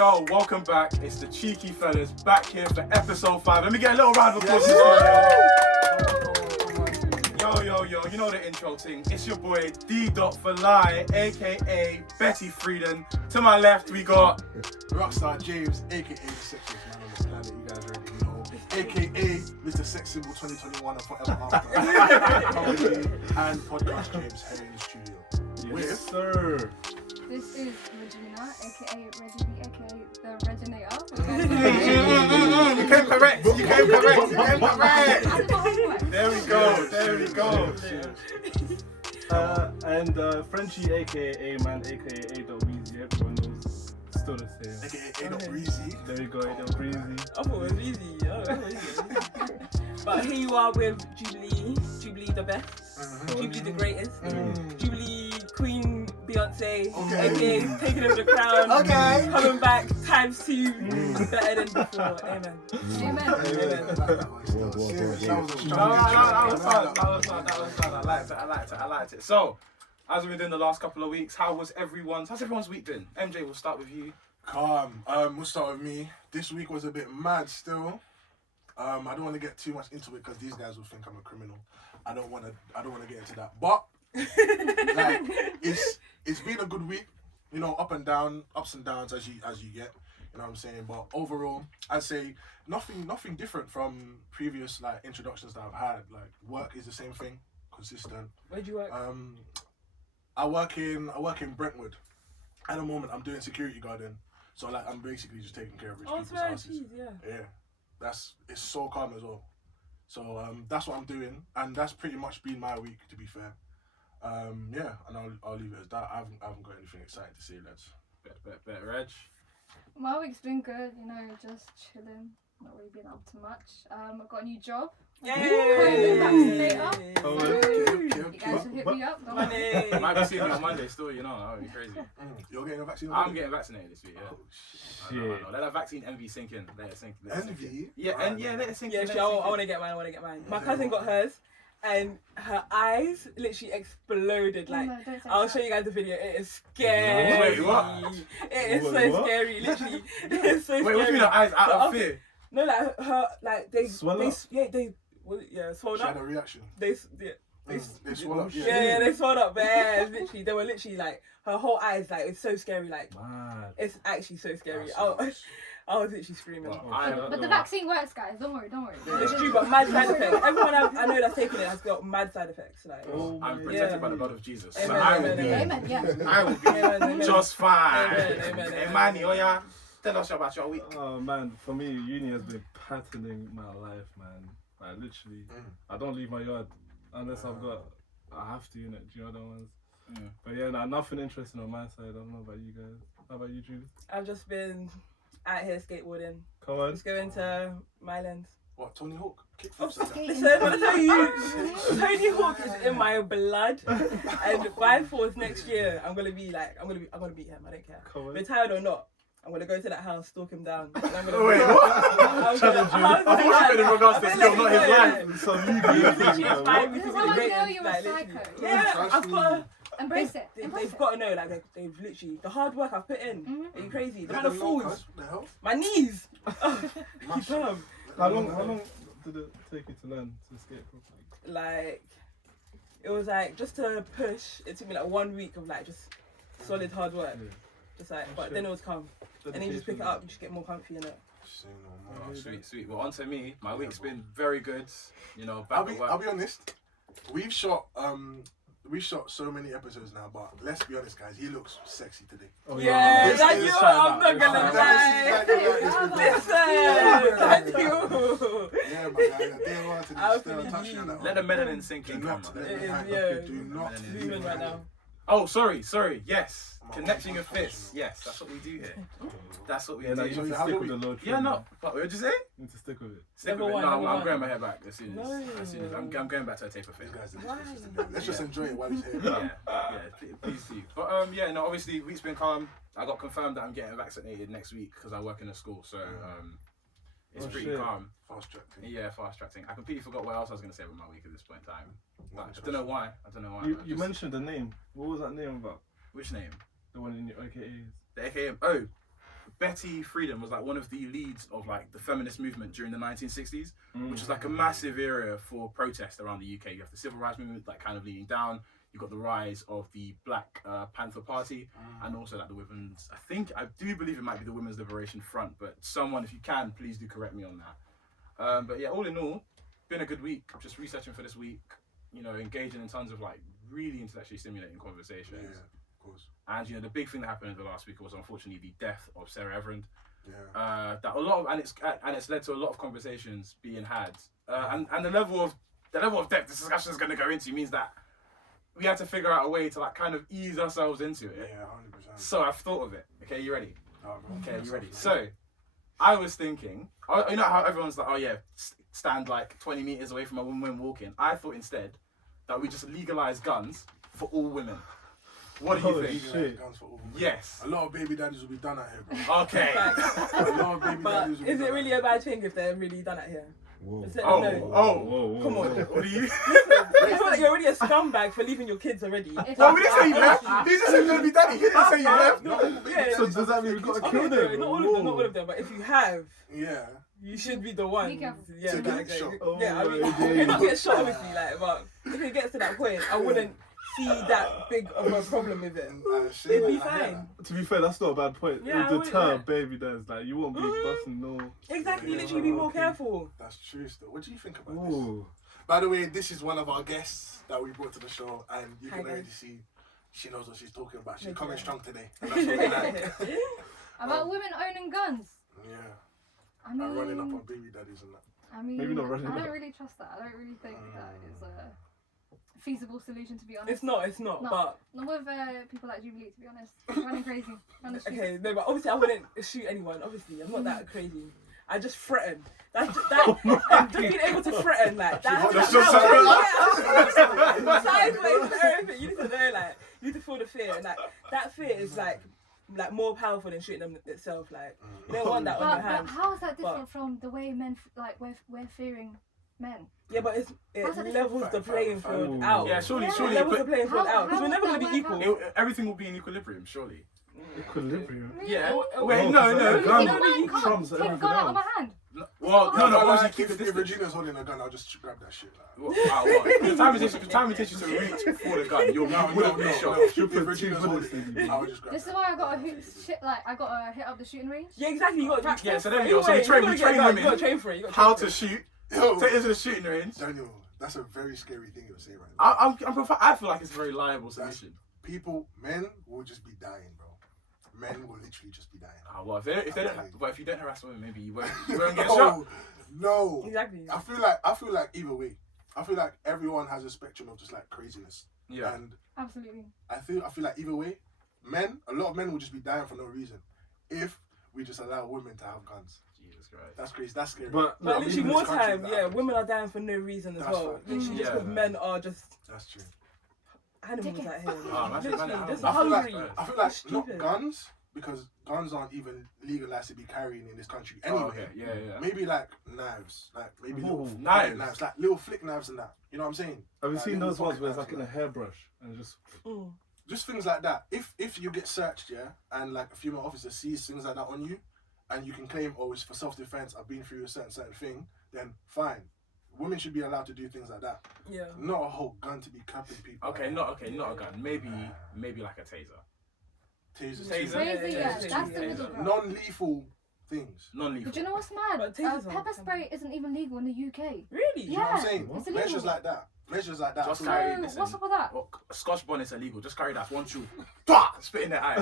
Yo, welcome back. It's the Cheeky Fellas back here for episode 5. Let me get a little round of applause. Yo, you know the intro thing. It's your boy D.Fly, aka Betty Frieden. To my left, we got Rockstar James, aka the sexiest man on the planet. You guys already know. Aka Mr. Sex Symbol 2021 and forever after. Comedy and podcast James here in the studio. Yes, sir. This is Regina, aka Reggie, aka the Reginator. You came correct. There we go. And Frenchie, aka man, aka A.Weezy, everyone knows, still the same. Aka A.Breezy. There we go, A.Breezy. I thought it was easy. But here you are with Jubilee the best, Jubilee the greatest, Jubilee Queen Beyonce, aka taking over the crown, coming back ×2, better than before. Amen. Amen. That was fun. I liked it. So, as we've been doing the last couple of weeks, how's everyone's week been? MJ, we'll start with you. Calm. We'll start with me. This week was a bit mad still. I don't want to get too much into it because these guys will think I'm a criminal. I don't want to get into that. But like, it's been a good week. You know, ups and downs as you get. You know what I'm saying? But overall, I'd say nothing different from previous like introductions that I've had. Like, work is the same thing, consistent. Where'd you work? I work in Brentwood. At the moment, I'm doing security guarding. So like, I'm basically just taking care of rich people's houses. Yeah. It's so calm as well. So that's what I'm doing, and that's pretty much been my week, to be fair. Yeah, and I'll leave it as that. I haven't got anything exciting to say, lads. Bet, Reg. My week's been good, you know, just chilling. Not really been up to much. I've got a new job. Yay! Vaccinator. Okay. You guys should hit me up. Don't Money. You might be seeing me on Monday still, you know. That would be crazy. You're getting a vaccine? I'm getting vaccinated this week, yeah. Oh, I know. Let that vaccine envy sink in. Let it sink in. Envy? Yeah, and let it sink in. Yeah, I want to get mine. My cousin got hers, and her eyes literally exploded. Like, No, don't say I'll that. show you guys the video. It is scary. Wait, what? It is so scary. Literally, it is so scary. Wait, what do you mean the eyes out of fear? No, like her, like they Swell up? swelled She had up. a reaction. They swell up. Yeah, they swelled up bare. Literally, they were literally like her whole eyes. Like, it's so scary. Like, Man. it's actually so scary. That's I was literally screaming. But the vaccine works, guys. Don't worry. It's true, but mad side effects. Everyone I know that's taken it has got mad side effects. Like, I'm protected by the blood of Jesus. So Amen, I will Amen, yeah. be just fine. Amen. Hey, Manny, oh yeah. Tell us about your week. Oh man, for me, uni has been patterning my life, man. Like literally, I don't leave my yard unless I have to, you know, do you know the ones? But yeah, nothing interesting on my side. I don't know about you guys. How about you, Julie? I've just been out here skateboarding. Come on. Just going to Mylands. What, Tony Hawk? Kickflips like that? Listen, I'm gonna tell you, Tony Hawk is in my blood, and by force next year, I'm gonna beat him. I don't care. Come on. Retired or not, I'm gonna go to that house, stalk him down. And I'm gonna Wait, what? I Challenge you. I thought you meant in regards to skill, not his life. So you Literally inspired me This to is be how the I know greatest. you're a Like, psycho. literally. Yeah, I've got to. Embrace it. They've got to know, like, they've literally, the hard work I've put in. Are you crazy? The Let man of them know, fools. cuz. What the hell? My knees. Mash. Keep up. How long did it take you to learn to skate properly? Like, it was like, just to push, it took me like 1 week of like just solid hard work. Yeah. Just like, but then it was calm. And then you just pick it up, you just get more comfy in it. Say no more. Oh, sweet. Well, on to me. My week's been very good. You know, I'll back be at work. honest. We've shot so many episodes now, but let's be honest, guys. He looks sexy today. Oh, Yeah, This that is you, shout I'm out, not gonna shout lie. Listen, that you. Yeah, my guy. Day one to I'll this, still feel touching you. on that. Let the melanin sink Do in. not Come let on. It them is, hype. yeah. Do not. Zooming right now. Oh, sorry. Yes. I'm a Connecting your professional. fists. Yes, that's what we do here. That's what we Yeah, do. no, you need to How stick do with the we- low Yeah, no. What did you say? You need to stick with it. Stick with Number it. one, No, number I'm one. growing my hair back as soon as No. I'm going back to a taper These fit. guys are Why? disrespectful. Let's just enjoy it while he's here. Yeah, please do. But yeah, no, obviously week's been calm. I got confirmed that I'm getting vaccinated next week because I work in a school, so it's Oh, pretty shit. calm. Fast track thing. Yeah, fast tracking. I completely forgot what else I was gonna say about my week at this point in time. But I don't know why. You Just- mentioned the name. What was that name about? which name? The one in your AKAs. The AKM. Oh, Betty Friedan was like one of the leads of like the feminist movement during the 1960s, which was like a massive era for protest around the UK. You have the civil rights movement like kind of leading down. You've got the rise of the Black Panther Party, and also like the women's. I do believe it might be the Women's Liberation Front, but someone, if you can, please do correct me on that. But yeah, all in all, been a good week. Just researching for this week. You know, engaging in tons of like really intellectually stimulating conversations. Yeah, of course. And you know, the big thing that happened in the last week was unfortunately the death of Sarah Everard. Yeah. That a lot of and it's led to a lot of conversations being had. And the level of depth this discussion is going to go into means that we had to figure out a way to like kind of ease ourselves into it. Yeah, 100%. So I've thought of it. Okay, you ready? Oh, Okay, you ready? So I was thinking, you know how everyone's like, oh yeah, stand like 20 meters away from a woman when walking. I thought instead that we just legalize guns for all women. What do you Holy think? shit. Guns for all women. Yes. A lot of baby daddies will be done out here, bro. Okay. A lot of baby But daddies will be is done it out really here. a bad thing if they're really done out here? Whoa. Just let Oh, them know. oh. Whoa. Come on. What do you? I feel like you're already a scumbag for leaving your kids already. Well, we didn't say you left. He just said baby daddy. He didn't say you left. Yeah, So does that mean we got to okay, kill no, them? not all of them, but if you have, Yeah. you should be the one. Be careful. Yeah, To get like, shot. yeah. I mean, Oh, you cannot get shot, obviously, like, but if it gets to that point, I wouldn't see that big of a problem with it. Shit It'd be like that. fine. To be fair, that's not a bad point. Yeah, I It'll deter wouldn't- baby dads. Like, you won't be busting no. Exactly, Yeah, literally be more okay. careful. That's true still. What do you think about this? Ooh. By the way, this is one of our guests that we brought to the show, and you Hi, can guys. already see she knows what she's talking about. She's Thank coming you. strong today. And that's what we like. About women owning guns. Yeah. I mean, And running up on baby daddies and that. I mean, Maybe not running I don't up. really trust that. I don't really think that is a feasible solution, to be honest. It's not, No. but Not with people like Jubilee, to be honest. Running crazy. Run the streets. okay, no, but obviously I wouldn't shoot anyone. Obviously, I'm not that crazy. I just threaten. That's and just being able to threaten like that. That's That's just sideways and everything. You need to know, like, you need to feel the fear, and like that fear is like more powerful than shooting them itself. Like, you don't want that on your But hands. how is that different from the way men, we're fearing men? Yeah, but How's that it levels the playing Fair, field fair. out. Yeah, surely, Yeah. It surely. levels the But playing field How- out because how we're never would going to that be work equal. everything will be in equilibrium, surely. Equilibrium. Yeah. Oh, Wait, oh, no, oh, no. You oh, think gun- a man trumps can't take a everything gun out of else. my hand? Well, no, obviously keep the if distance. Regina's holding a gun, I'll just grab that shit. Like. The time it takes you to reach for the gun, you'll No, wouldn't be shot. If You'll put Regina's two holding bullets in it, you. I would just grab This is that. why I got to hit up the shooting range. Yeah, exactly. You got to Yeah, so there we go. So we train You women got to train for it. You gotta how train to for it. shoot. Yo, Take it to the shooting range. Daniel, that's a very scary thing you're saying right now. I feel like it's a very liable solution. Men will just be dying, bro. Men will literally just be dying. Oh, well, if you don't harass women, maybe you won't get No, shot. no. Exactly. I feel like either way. I feel like everyone has a spectrum of just like craziness. Yeah. And Absolutely. I feel like either way, a lot of men will just be dying for no reason. If we just allow women to have guns. Jesus Christ. That's crazy. That's scary. But But no, literally even more this country time, that yeah, happens. women are dying for no reason as That's well. fact. Literally just Yeah. because men are just That's true. animals Dickheads. out here. Oh, man, Literally, man, just I feel hungry. I feel like not Stupid. guns, because guns aren't even legalized to be carrying in this country Oh, anyway. okay. Yeah. Maybe like knives, like maybe little Ooh, knives. like little flick knives and that. You know what I'm saying? have you Like, seen little those ones pocket where it's knives like in a and hairbrush and just Mm. just things like that. If you get searched, yeah, and like a female officer sees things like that on you, and you can claim, oh, it's for self-defense, I've been through a certain thing, then fine. Women should be allowed to do things like that. Yeah. Not a whole gun to be capping people. Okay, not a gun. Maybe like a taser. Tasers. Taser. Crazy, yeah. taser, That's the taser. middle ground. Non-lethal things. Non-lethal. But do you know what's mad? But tasers are- Pepper spray isn't even legal in the UK. Really? You know what I'm Yeah, saying? it's illegal. Measures like that. Just So carry, listen. what's up with that? Well, Scotch bonnet's illegal. Just carry that one shoe. Twah! Spit in their eye.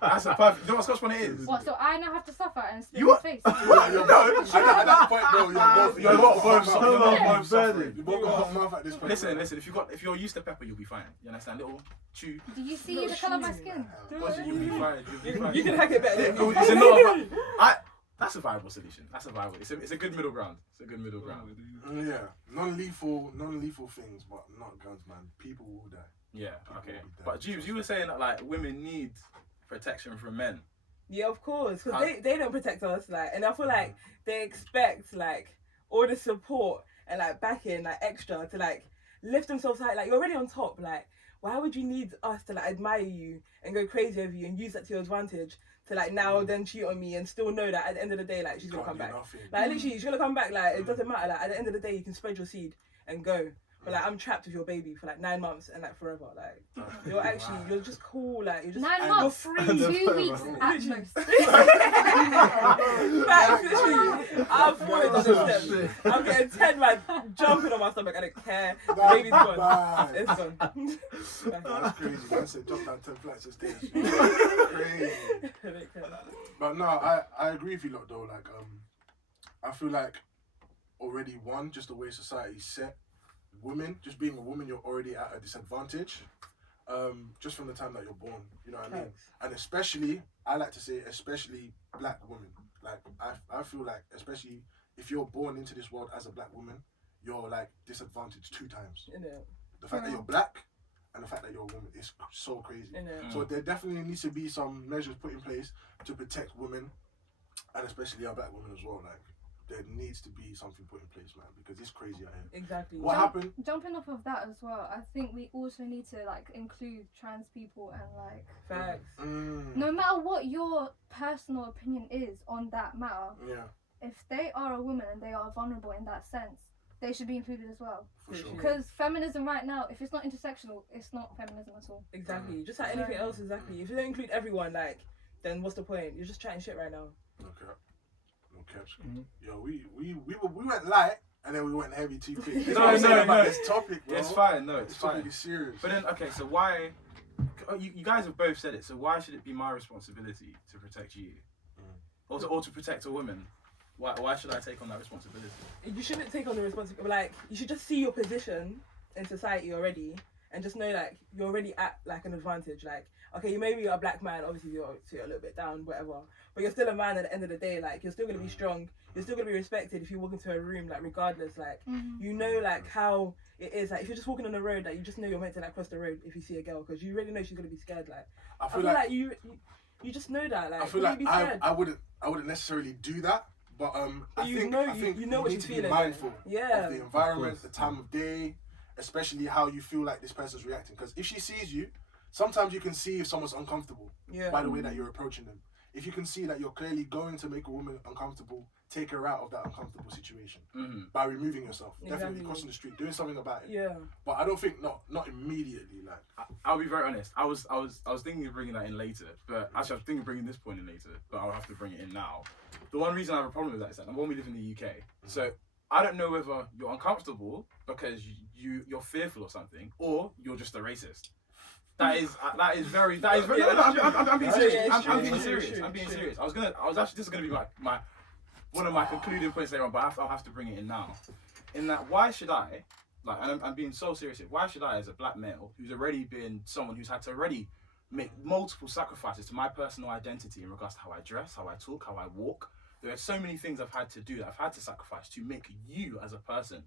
That's a perfect. You know what Scotch bonnet is? What? So I now have to suffer and spit You in what? his face? No. At that point, bro, You're both hot suffering. mouth. You're both Yeah. suffering. You both got hot mouth at this point. Listen. bro. If you're used to pepper, you'll be fine. You understand? Little chew. Do you see the colour of my skin? You'll be fine. You'll be fine. You can hack it better than me. It's a not. That's a viable solution. That's a viable. It's a good middle ground. It's a good middle ground. Yeah, non-lethal things, but not guns, man. People will die. Yeah. Okay. will be dead. But Jubes, you were saying that like women need protection from men. Yeah, of course, because How- they don't protect us, like, and I feel like they expect like all the support and like backing, like extra to like lift themselves high. Like you're already on top, like why would you need us to like admire you and go crazy over you and use that to your advantage to like now then cheat on me and still know that at the end of the day like she's gonna come back. Like literally she's gonna come back, like it doesn't matter, like at the end of the day you can spread your seed and go. But like I'm trapped with your baby for like 9 months and like forever. Like you're just cool. Like you're just 9 months, you're free. 2 weeks at most. Like literally, I'm falling down the steps. I'm getting 10 man jumping on my stomach. I don't care. The baby's gone. It's gone. That's crazy. Man said jump down 10 flights of stage. Crazy. I don't care. But no, I agree with you lot though. Like I feel like already just the way society's set. Women, just being a woman, you're already at a disadvantage, just from the time that you're born. You know what I mean? And especially, I like to say, especially black women. Like I feel like, especially if you're born into this world as a black woman, you're like disadvantaged 2 times. The fact that you're black and the fact that you're a woman is so crazy. So there definitely needs to be some measures put in place to protect women, and especially our black women as well. Like. There needs to be something put in place, man, because it's crazy out here. Exactly. What happened? Jumping off of that as well, I think we also need to like include trans people and like facts. No matter what your personal opinion is on that matter, if they are a woman and they are vulnerable in that sense, they should be included as well. For sure. Because feminism right now, if it's not intersectional, it's not feminism at all. Exactly. Just like anything else, exactly. If you don't include everyone, like, then what's the point? You're just chatting shit right now. Okay. Yo, we went light and then we went heavy too quick. No. This topic, bro. It's fine. No, it's fine. It's serious. But then, okay, so why? You guys have both said it. So why should it be my responsibility to protect you, or to protect a woman? Why should I take on that responsibility? You shouldn't take on the responsibility. Like you should just see your position in society already and just know like you're already at like an advantage. Like okay, you maybe you're a black man, obviously you're a little bit down, whatever. But you're still a man at the end of the day, like you're still gonna be strong, you're still gonna be respected if you walk into a room, like regardless, like you know like how it is, like if you're just walking on the road, like you just know you're meant to like cross the road if you see a girl, because you really know she's gonna be scared. Like I feel like you just know that, like I feel like I wouldn't necessarily do that, but I think you know what need she's to feeling, be mindful of the environment, the time of day, especially how you feel like this person's reacting, because if she sees you, sometimes you can see if someone's uncomfortable by the way that you're approaching them. If you can see that you're clearly going to make a woman uncomfortable, take her out of that uncomfortable situation by removing yourself. Definitely crossing the street, doing something about it. Yeah. But I don't think not immediately. Like I'll be very honest. I was thinking of bringing that in later, but actually I was thinking of bringing this point in later, but I'll have to bring it in now. The one reason I have a problem with that is that we live in the UK, so I don't know whether you're uncomfortable because you're fearful or something, or you're just a racist. That is very. No, I'm being serious. I'm being serious. This is gonna be my one of my concluding points later on, but I'll have to bring it in now. In that, why should I, like, and I'm being so serious here, why should I, as a black male who's already been someone who's had to already make multiple sacrifices to my personal identity in regards to how I dress, how I talk, how I walk, there are so many things I've had to do that I've had to sacrifice to make you as a person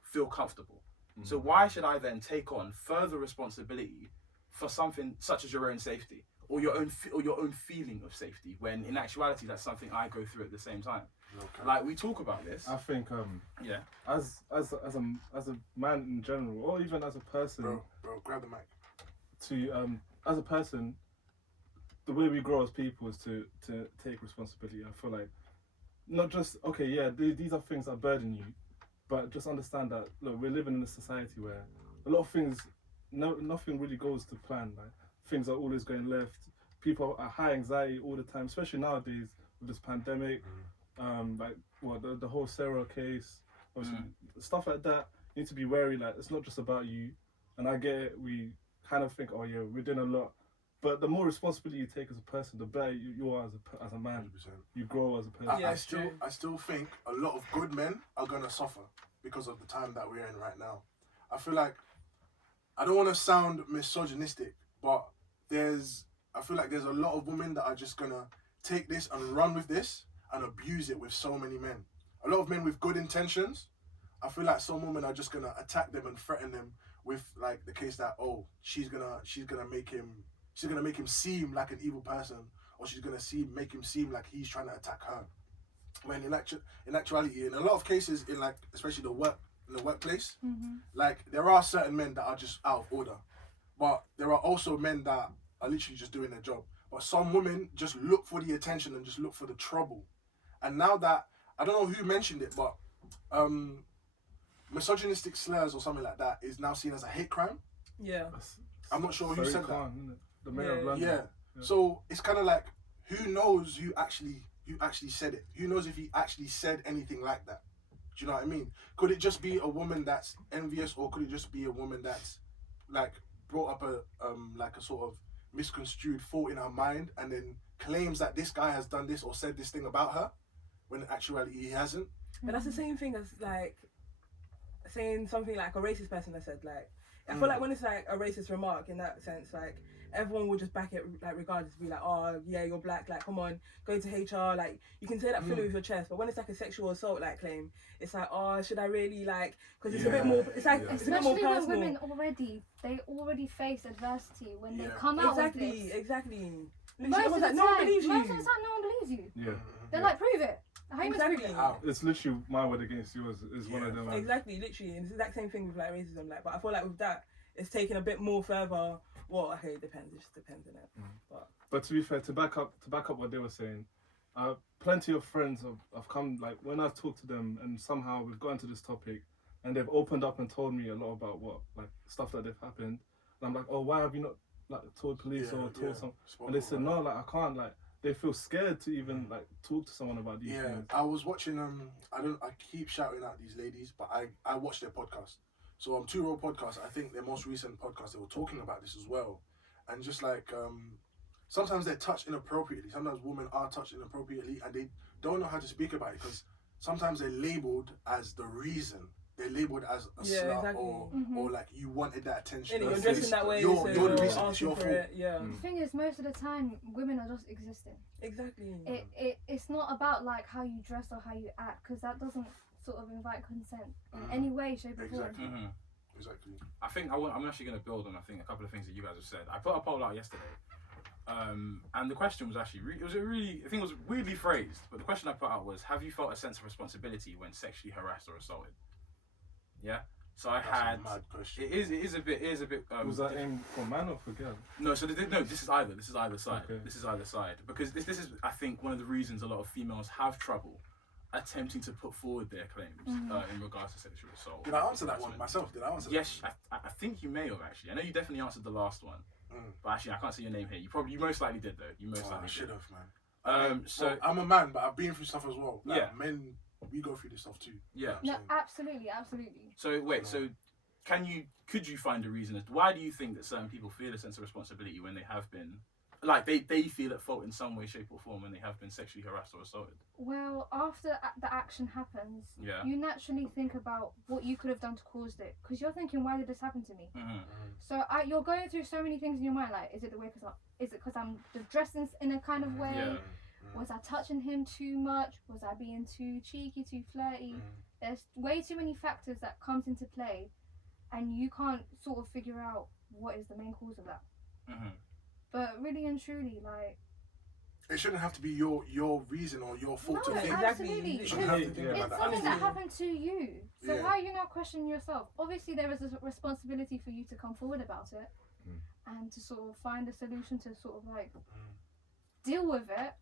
feel comfortable. So why should I then take on further responsibility for something such as your own safety or your own feeling of safety, when in actuality that's something I go through at the same time? Okay. Like we talk about this. I think as a man in general, or even as a person, bro, grab the mic. To as a person, the way we grow as people is to take responsibility. I feel like not just these are things that burden you, but just understand that look, we're living in a society where a lot of things. Nothing really goes to plan. Like things are always going left. People are high anxiety all the time, especially nowadays with this pandemic. The whole Sarah case, stuff like that. You need to be wary. Like it's not just about you. And I get it. We kind of think, we're doing a lot, but the more responsibility you take as a person, the better you are as a man. 100%. You grow as a person. I still think a lot of good men are gonna suffer because of the time that we're in right now. I feel like. I don't want to sound misogynistic, but I feel like there's a lot of women that are just gonna take this and run with this and abuse it with so many men. A lot of men with good intentions. I feel like some women are just gonna attack them and threaten them with like the case that she's gonna make him seem like an evil person, or she's gonna make him seem like he's trying to attack her. When in actuality, in a lot of cases, in like especially in the workplace, like there are certain men that are just out of order. But there are also men that are literally just doing their job. But some women just look for the attention and just look for the trouble. And now that, I don't know who mentioned it, but misogynistic slurs or something like that is now seen as a hate crime. Yeah. I'm not sure who said that. Isn't it? The mayor of London. Yeah. So it's kind of like, who knows who actually said it? Who knows if he actually said anything like that? Do you know what I mean? Could it just be a woman that's envious, or could it just be a woman that's like brought up a sort of misconstrued thought in her mind and then claims that this guy has done this or said this thing about her, when in actuality he hasn't? But that's the same thing as like saying something like a racist person has said. Like, I feel like when it's like a racist remark in that sense, like everyone would just back it, like regardless, be like, oh yeah, you're black, like come on, go to HR, like you can say that fully with your chest. But when it's like a sexual assault like claim, it's like, oh, should I really, like, because it's a bit more, it's like it's a bit more especially personal. when women already face adversity when they come out with this. Exactly. Most of the time, no one believes you. most of the time, no one believes you. Yeah. They're like, prove it. How you Exactly. prove it? It's literally my word against yours is one of them. Exactly, literally, and it's the exact same thing with like racism. Like, but I feel like with that, it's taken a bit more further. Well, okay, it depends. It just depends on it. But to be fair, to back up what they were saying, plenty of friends have come, like when I've talked to them and somehow we've got into this topic and they've opened up and told me a lot about what, like, stuff that they've happened. And I'm like, oh, why have you not like told police or told some? And they said, no, like I can't, like they feel scared to even like talk to someone about these things. I was watching I keep shouting out these ladies, but I watched their podcast. So on Two Row Podcast, I think their most recent podcast, they were talking about this as well. And just like, sometimes they're touched inappropriately. Sometimes women are touched inappropriately and they don't know how to speak about it because sometimes they're labelled as the reason. They're labelled as a slut exactly. or like you wanted that attention. You're dressing that way, you're so the reason, it's asking your for fault. it. Yeah. The thing is, most of the time, women are just existing. Exactly. It's not about like how you dress or how you act, because that doesn't sort of invite consent in any way, shape, or form. Exactly. I think I'm actually going to build on, I think, a couple of things that you guys have said. I put a poll out yesterday, and the question was actually I think it was weirdly phrased, but the question I put out was, have you felt a sense of responsibility when sexually harassed or assaulted? Yeah. So That's a mad question. It is a bit. Was that aimed for man or for girl? No, so this is either side. Okay. This is either side, because this is, I think, one of the reasons a lot of females have trouble attempting to put forward their claims in regards to sexual assault. Did I answer that one myself? Yes, I think you may have actually. I know you definitely answered the last one, but actually I can't see your name here. You most likely did though. You most likely should did. have, man. So I'm a man, but I've been through stuff as well. Like, yeah, men, we go through this stuff too. Yeah. No, absolutely. So wait, so could you find a reason as to why do you think that certain people feel a sense of responsibility when they have been, like they feel at fault in some way, shape or form when they have been sexually harassed or assaulted? Well, after the action happens, you naturally think about what you could have done to cause it, because you're thinking, why did this happen to me? So you're going through so many things in your mind, like, is it the way because I'm dressed in a kind of way? Was I touching him too much? Was I being too cheeky, too flirty? There's way too many factors that comes into play, and you can't sort of figure out what is the main cause of that. But really and truly, like, it shouldn't have to be your reason or your fault to think. Absolutely. You shouldn't have to think about It's that. something that happened to you. So Yeah. why are you not questioning yourself? Obviously, there is a responsibility for you to come forward about it and to sort of find a solution to sort of like deal with it.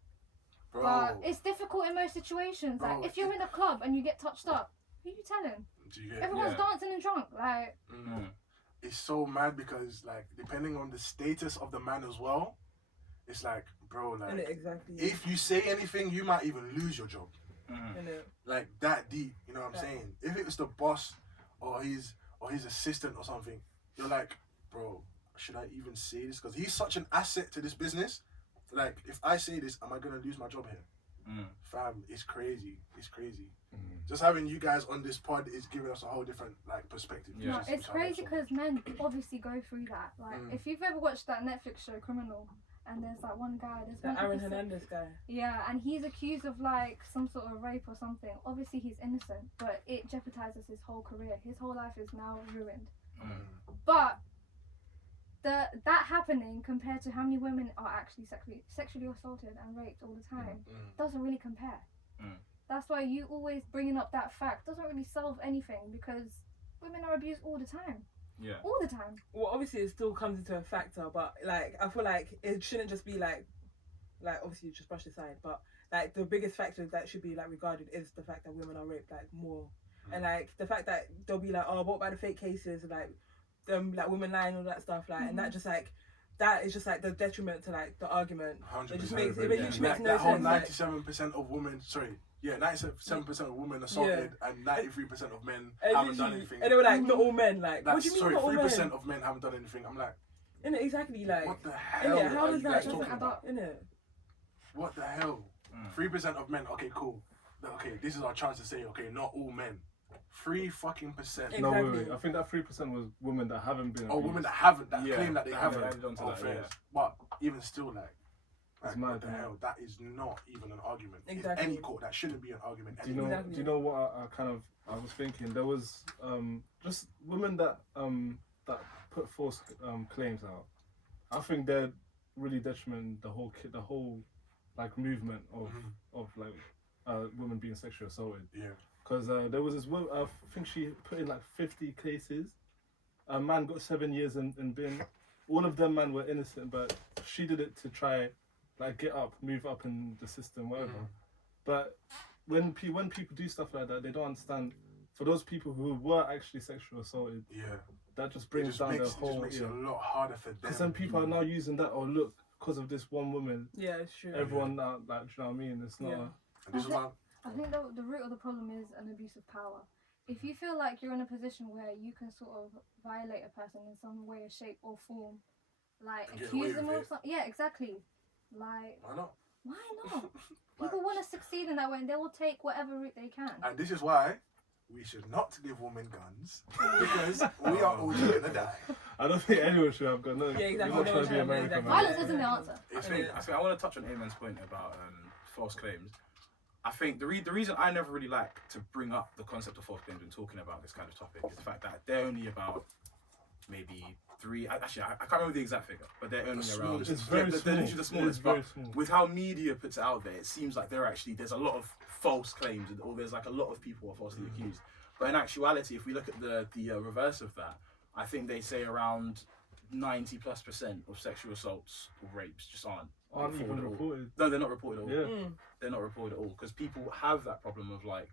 Bro. But it's difficult in most situations. Bro, Like if you're in a club and you get touched up, who are you telling? Everyone's dancing and drunk. Like it's so mad because, like, depending on the status of the man as well, it's like, bro, like, if you say anything, you might even lose your job. Like that deep, you know what I'm saying? If it was the boss or his assistant or something, you're like, bro, should I even say this? Because he's such an asset to this business. Like, if I say this, am I gonna lose my job here? Fam, it's crazy. It's crazy. Just having you guys on this pod is giving us a whole different like perspective. no, it's crazy because men obviously go through that. Like if you've ever watched that Netflix show Criminal, and there's like one guy, the Aaron Hernandez guy. Yeah, and he's accused of like some sort of rape or something. Obviously he's innocent, but it jeopardizes his whole career. His whole life is now ruined. But that happening compared to how many women are actually sexually assaulted and raped all the time doesn't really compare. That's why you always bringing up that fact doesn't really solve anything, because women are abused all the time. Yeah. All the time. Well, obviously it still comes into a factor, but like I feel like it shouldn't just be like obviously you just brush aside, but like the biggest factor that should be like regarded is the fact that women are raped like more, and like the fact that they'll be like, oh, what about the fake cases, and like them like women lying, all that stuff, like, and that just like. That is just like the detriment to like the argument. 100%. It just makes it makes no that whole sense. 97% of women, 97% of women assaulted and 93% of men haven't done anything. And they were like, not all men. Like, what do you mean not all men? 3% of men haven't done anything. I'm like, innit, exactly, like. What the hell how are is you that guys talking about? Innit? What the hell? 3% of men. Okay, cool. Okay, this is our chance to say, okay, not all men. 3 fucking percent. Exactly. No, wait. I think that 3% was women that haven't been abused. Oh, women that haven't, that claim that they haven't. Fair. But even still, like what the mad, hell? That is not even an argument. Exactly. In any court, that shouldn't be an argument. Do you know what I was thinking? There was just women that put false claims out. I think they're really detrimenting the whole like movement of like women being sexually assaulted. Yeah. Because there was this woman, I think she put in like 50 cases. A man got 7 years in bin. All of them, man, were innocent, but she did it to try, like, move up in the system, whatever. But when people do stuff like that, they don't understand. For those people who were actually sexually assaulted, that just brings down the whole. It just makes it a lot harder for them. Because then people are now using that. Oh, look, because of this one woman. Yeah, it's true. Everyone now, like, do you know what I mean? It's not. I think the root of the problem is an abuse of power. If you feel like you're in a position where you can sort of violate a person in some way, shape, or form, like accuse them of something, yeah, exactly. Like, why not? Why not? People want to succeed in that way, and they will take whatever route they can. And this is why we should not give women guns, because we are all gonna die. I don't think anyone should have guns. No, yeah, exactly. You're not trying to be American. Violence isn't the answer. I want to touch on Eamon's point about false claims. I think the reason I never really like to bring up the concept of false claims when talking about this kind of topic is the fact that they're only about maybe 3. Actually, I can't remember the exact figure, but they're only around. It's very small. They're literally the smallest. But with how media puts it out there, it seems like there's a lot of false claims, or there's like a lot of people who are falsely accused. But in actuality, if we look at the reverse of that, I think they say around 90+% of sexual assaults or rapes just aren't even reported. No, they're not reported at all. Yeah. They're not reported at all because people have that problem of like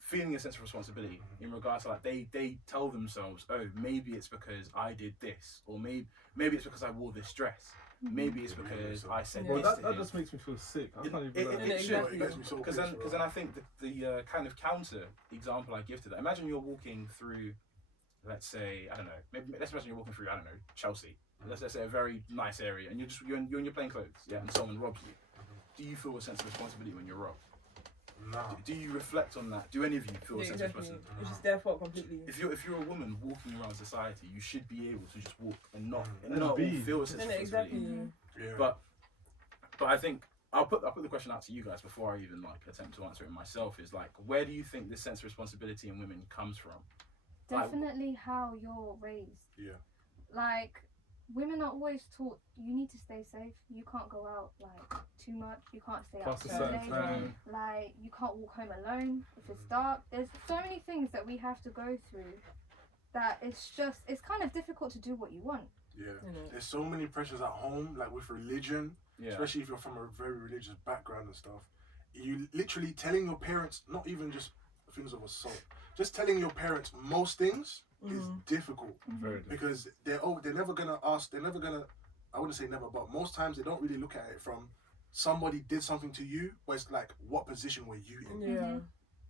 feeling a sense of responsibility in regards to like they tell themselves, oh, maybe it's because I did this, or maybe it's because I wore this dress. Maybe it's because I said this to him. That just makes me feel sick. I can't even. It should, because then I think the kind of counter example I give to that. Imagine you're walking through, let's say, I don't know. Let's imagine you're walking through, I don't know, Chelsea. Let's say a very nice area, and you're in your plain clothes, and someone robs you. Do you feel a sense of responsibility when you're robbed? No. Do you reflect on that? Do any of you feel a sense of responsibility? It's just their fault completely. If you're a woman walking around society, you should be able to just walk and not feel a sense of responsibility. Exactly. Yeah. But I think I'll put the question out to you guys before I even like attempt to answer it myself. Is like, where do you think this sense of responsibility in women comes from? Definitely how you're raised. Yeah. Like, women are always taught you need to stay safe. You can't go out like too much. You can't stay out too late. Like, you can't walk home alone if it's dark. There's so many things that we have to go through that it's kind of difficult to do what you want. Yeah. There's so many pressures at home, like with religion, especially if you're from a very religious background and stuff. You literally telling your parents, not even just things of assault, just telling your parents most things is difficult. Very because they're never gonna ask. They're never gonna. I wouldn't say never, but most times they don't really look at it from somebody did something to you. Where it's like, what position were you in? Yeah.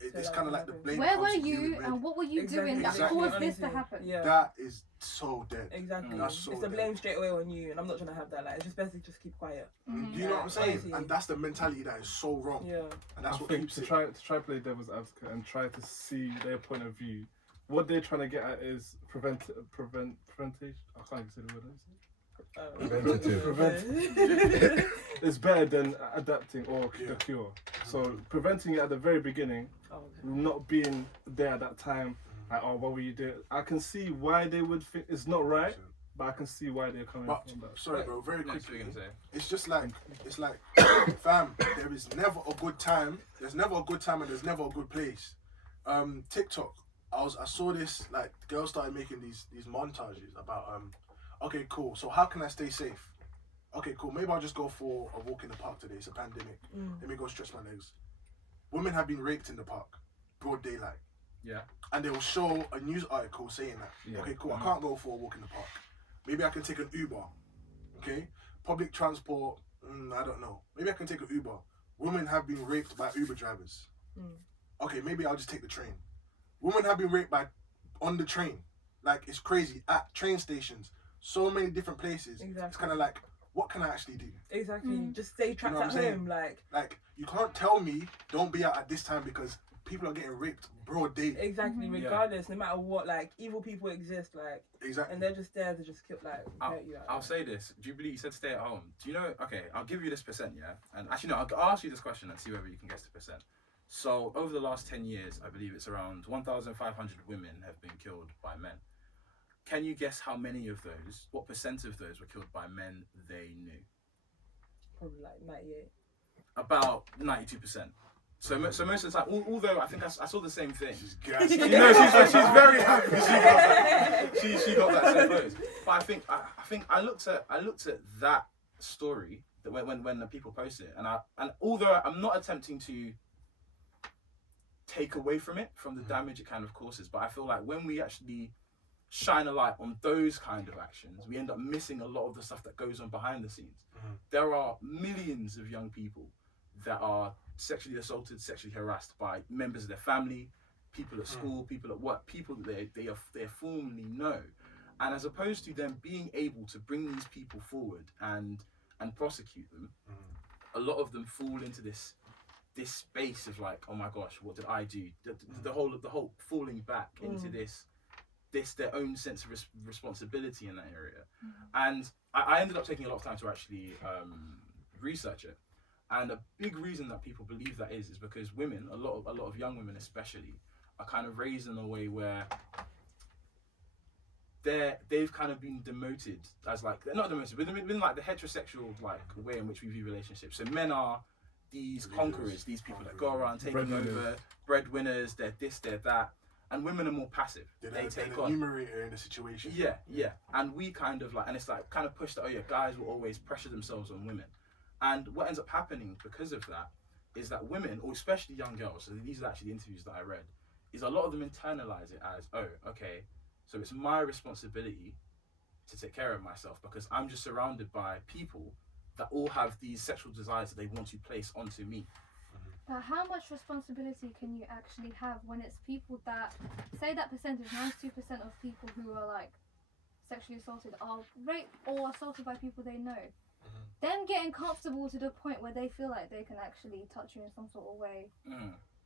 It's kind of like the blame. Where were you and what were you doing that caused this to happen? Yeah. That is so dead. Exactly. That's so it's a blame straight away on you, and I'm not trying to have that. Like, it's just best to just keep quiet. Do you know what I'm saying? And that's the mentality that is so wrong. Yeah. And that's what keeps to try play devil's advocate and try to see their point of view. What they're trying to get at is preventation. I can't even say the word. Preventative. It's better than adapting or the cure. So preventing it at the very beginning, not being there at that time, like, oh, what were you doing? I can see why they would think it's not right, but I can see why they're coming from that. Sorry, bro, very quickly. It's just like, fam, there is never a good time. There's never a good time and there's never a good place. TikTok, I saw this, like, girls started making these montages about okay, cool, so how can I stay safe? Okay, cool, maybe I'll just go for a walk in the park today. It's a pandemic. Let me go stretch my legs. Women have been raped in the park, broad daylight. Yeah. And they will show a news article saying that, okay, cool, I can't go for a walk in the park. Maybe I can take an Uber. Okay? Public transport, I don't know. Maybe I can take an Uber. Women have been raped by Uber drivers. Okay, maybe I'll just take the train. Women have been raped on the train. Like, it's crazy. At train stations, so many different places. Exactly. It's kind of like, what can I actually do? Exactly. Just stay trapped You know at what I'm home. Like, you can't tell me don't be out at this time because people are getting raped broad day. Exactly. Regardless, no matter what, like, evil people exist, like, exactly, and they're just there to just kill, like, hurt you. I'll say this. Jubilee, you said stay at home. Do you know? Okay, I'll give you this percent, yeah. And actually, no, I'll ask you this question and see whether you can guess the percent. So over the last 10 years, I believe it's around 1,500 women have been killed by men. Can you guess how many of those, what percent of those were killed by men they knew? Probably like 98. About 92%. So most of the time, although I think I saw the same thing. She's gassed. She's very happy. She got that so close. But I think I looked at that story that when the people posted it, and although I'm not attempting to take away from the damage it kind of causes, but I feel like when we actually shine a light on those kind of actions, we end up missing a lot of the stuff that goes on behind the scenes. There are millions of young people that are sexually assaulted, sexually harassed by members of their family, people at school, people at work, people that they formally know. And as opposed to them being able to bring these people forward and prosecute them, a lot of them fall into this space of like, oh my gosh, what did I do? The whole falling back into this their own sense of responsibility in that area. And I ended up taking a lot of time to actually research it. And a big reason that people believe that is because women, a lot of young women especially, are kind of raised in a way where they've kind of been demoted as like, not demoted, but within like the heterosexual like way in which we view relationships. So men are these conquerors, these people that go around taking over, breadwinners, they're this, they're that. And women are more passive. They take on. Numerator in the situation. Yeah. And we kind of like, and it's like kind of pushed that, oh yeah, guys will always pressure themselves on women. And what ends up happening because of that is that women, or especially young girls, so these are actually the interviews that I read, is a lot of them internalize it as, oh, okay, so it's my responsibility to take care of myself because I'm just surrounded by people that all have these sexual desires that they want to place onto me. But how much responsibility can you actually have when it's people that, say that percentage, 92% of people who are like sexually assaulted are raped or assaulted by people they know. Them getting comfortable to the point where they feel like they can actually touch you in some sort of way,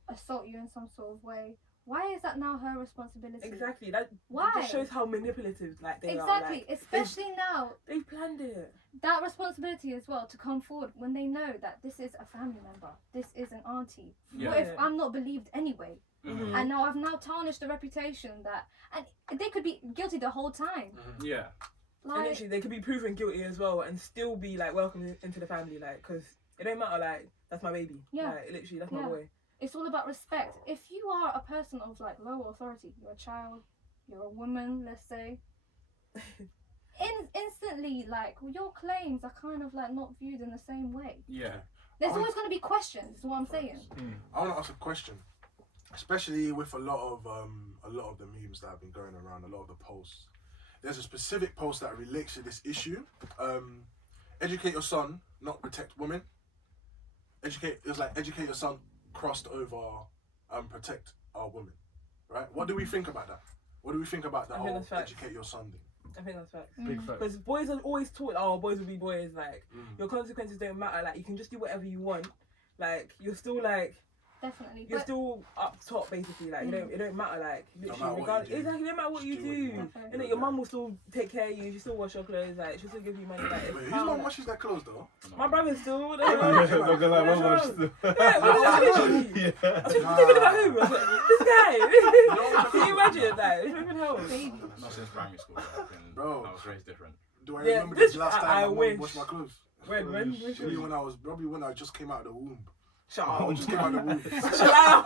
assault you in some sort of way. Why is that now her responsibility? Exactly. That just shows how manipulative like they are. Exactly. Like, especially now. They've planned it. That responsibility as well to come forward when they know that this is a family member, this is an auntie. Yeah. What if I'm not believed anyway? And now I've tarnished the reputation that, and they could be guilty the whole time. Yeah. Like, and literally, they could be proven guilty as well and still be like welcomed into the family, like, because it don't matter, like, that's my baby. Yeah. Like, literally, that's my boy. It's all about respect. If you are a person of like lower authority, you're a child, you're a woman, let's say, instantly like your claims are kind of like not viewed in the same way. Yeah. There's always going to be questions. Is what I'm saying. I want to ask a question, especially with a lot of the memes that have been going around, a lot of the posts. There's a specific post that relates to this issue. Educate your son, not protect women. Educate your son crossed over protect our women. Right? What do we think about that? What do we think about the whole educate your son thing? I think that's facts. Big facts. Because boys are always taught, oh, boys will be boys. Like, your consequences don't matter. Like, you can just do whatever you want. Like, you're still like, definitely. You're still up top, basically. Like, it don't matter. Like, literally, exactly, no matter what you do. And then your mum will still take care of you. She still wash your clothes. Like, she'll still give you money. Like, wait, whose mum washes their clothes though? My brother still. Not gonna lie, my mum still. I was thinking about him. I was like, this guy. Can you imagine? Like, it's even hell. Not since primary school, bro. I was raised different. Do I remember this last time my mum washed my clothes? When? Probably when I just came out of the womb. Shut I'll up. just give out the womb. Chill out.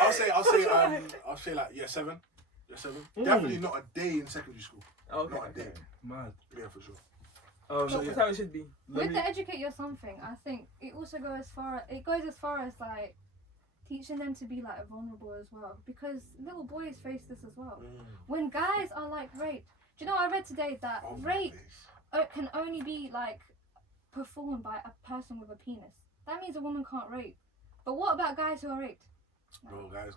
I'll say like year 7. Year 7. Definitely not a day in secondary school. Okay. Not a day. Mad. Yeah, for sure. That's how it should be. With the educate your son thing, I think it also goes as far as like teaching them to be like vulnerable as well, because little boys face this as well. When guys are like raped, do you know I read today that rape can only be like performed by a person with a penis. That means a woman can't rape. But what about guys who are raped? Bro, guys.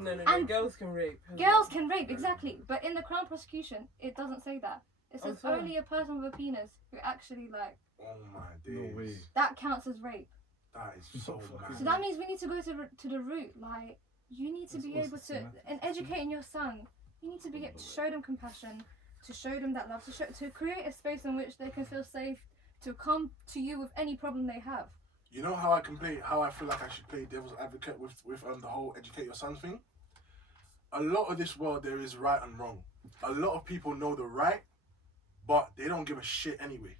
No. And Girls can rape. Girls can rape, exactly. But in the Crown prosecution, it doesn't say that. It says Oh, only a person with a penis who actually like. Oh my days. No way. That counts as rape. That is so mad. So that means we need to go to the root. Like, you need to be able to, in educating your son, you need to be able to show them compassion, to show them that love, to create a space in which they can feel safe, to come to you with any problem they have. You know how I feel like I should play devil's advocate with the whole educate your son thing? A lot of this world, there is right and wrong. A lot of people know the right, but they don't give a shit anyway.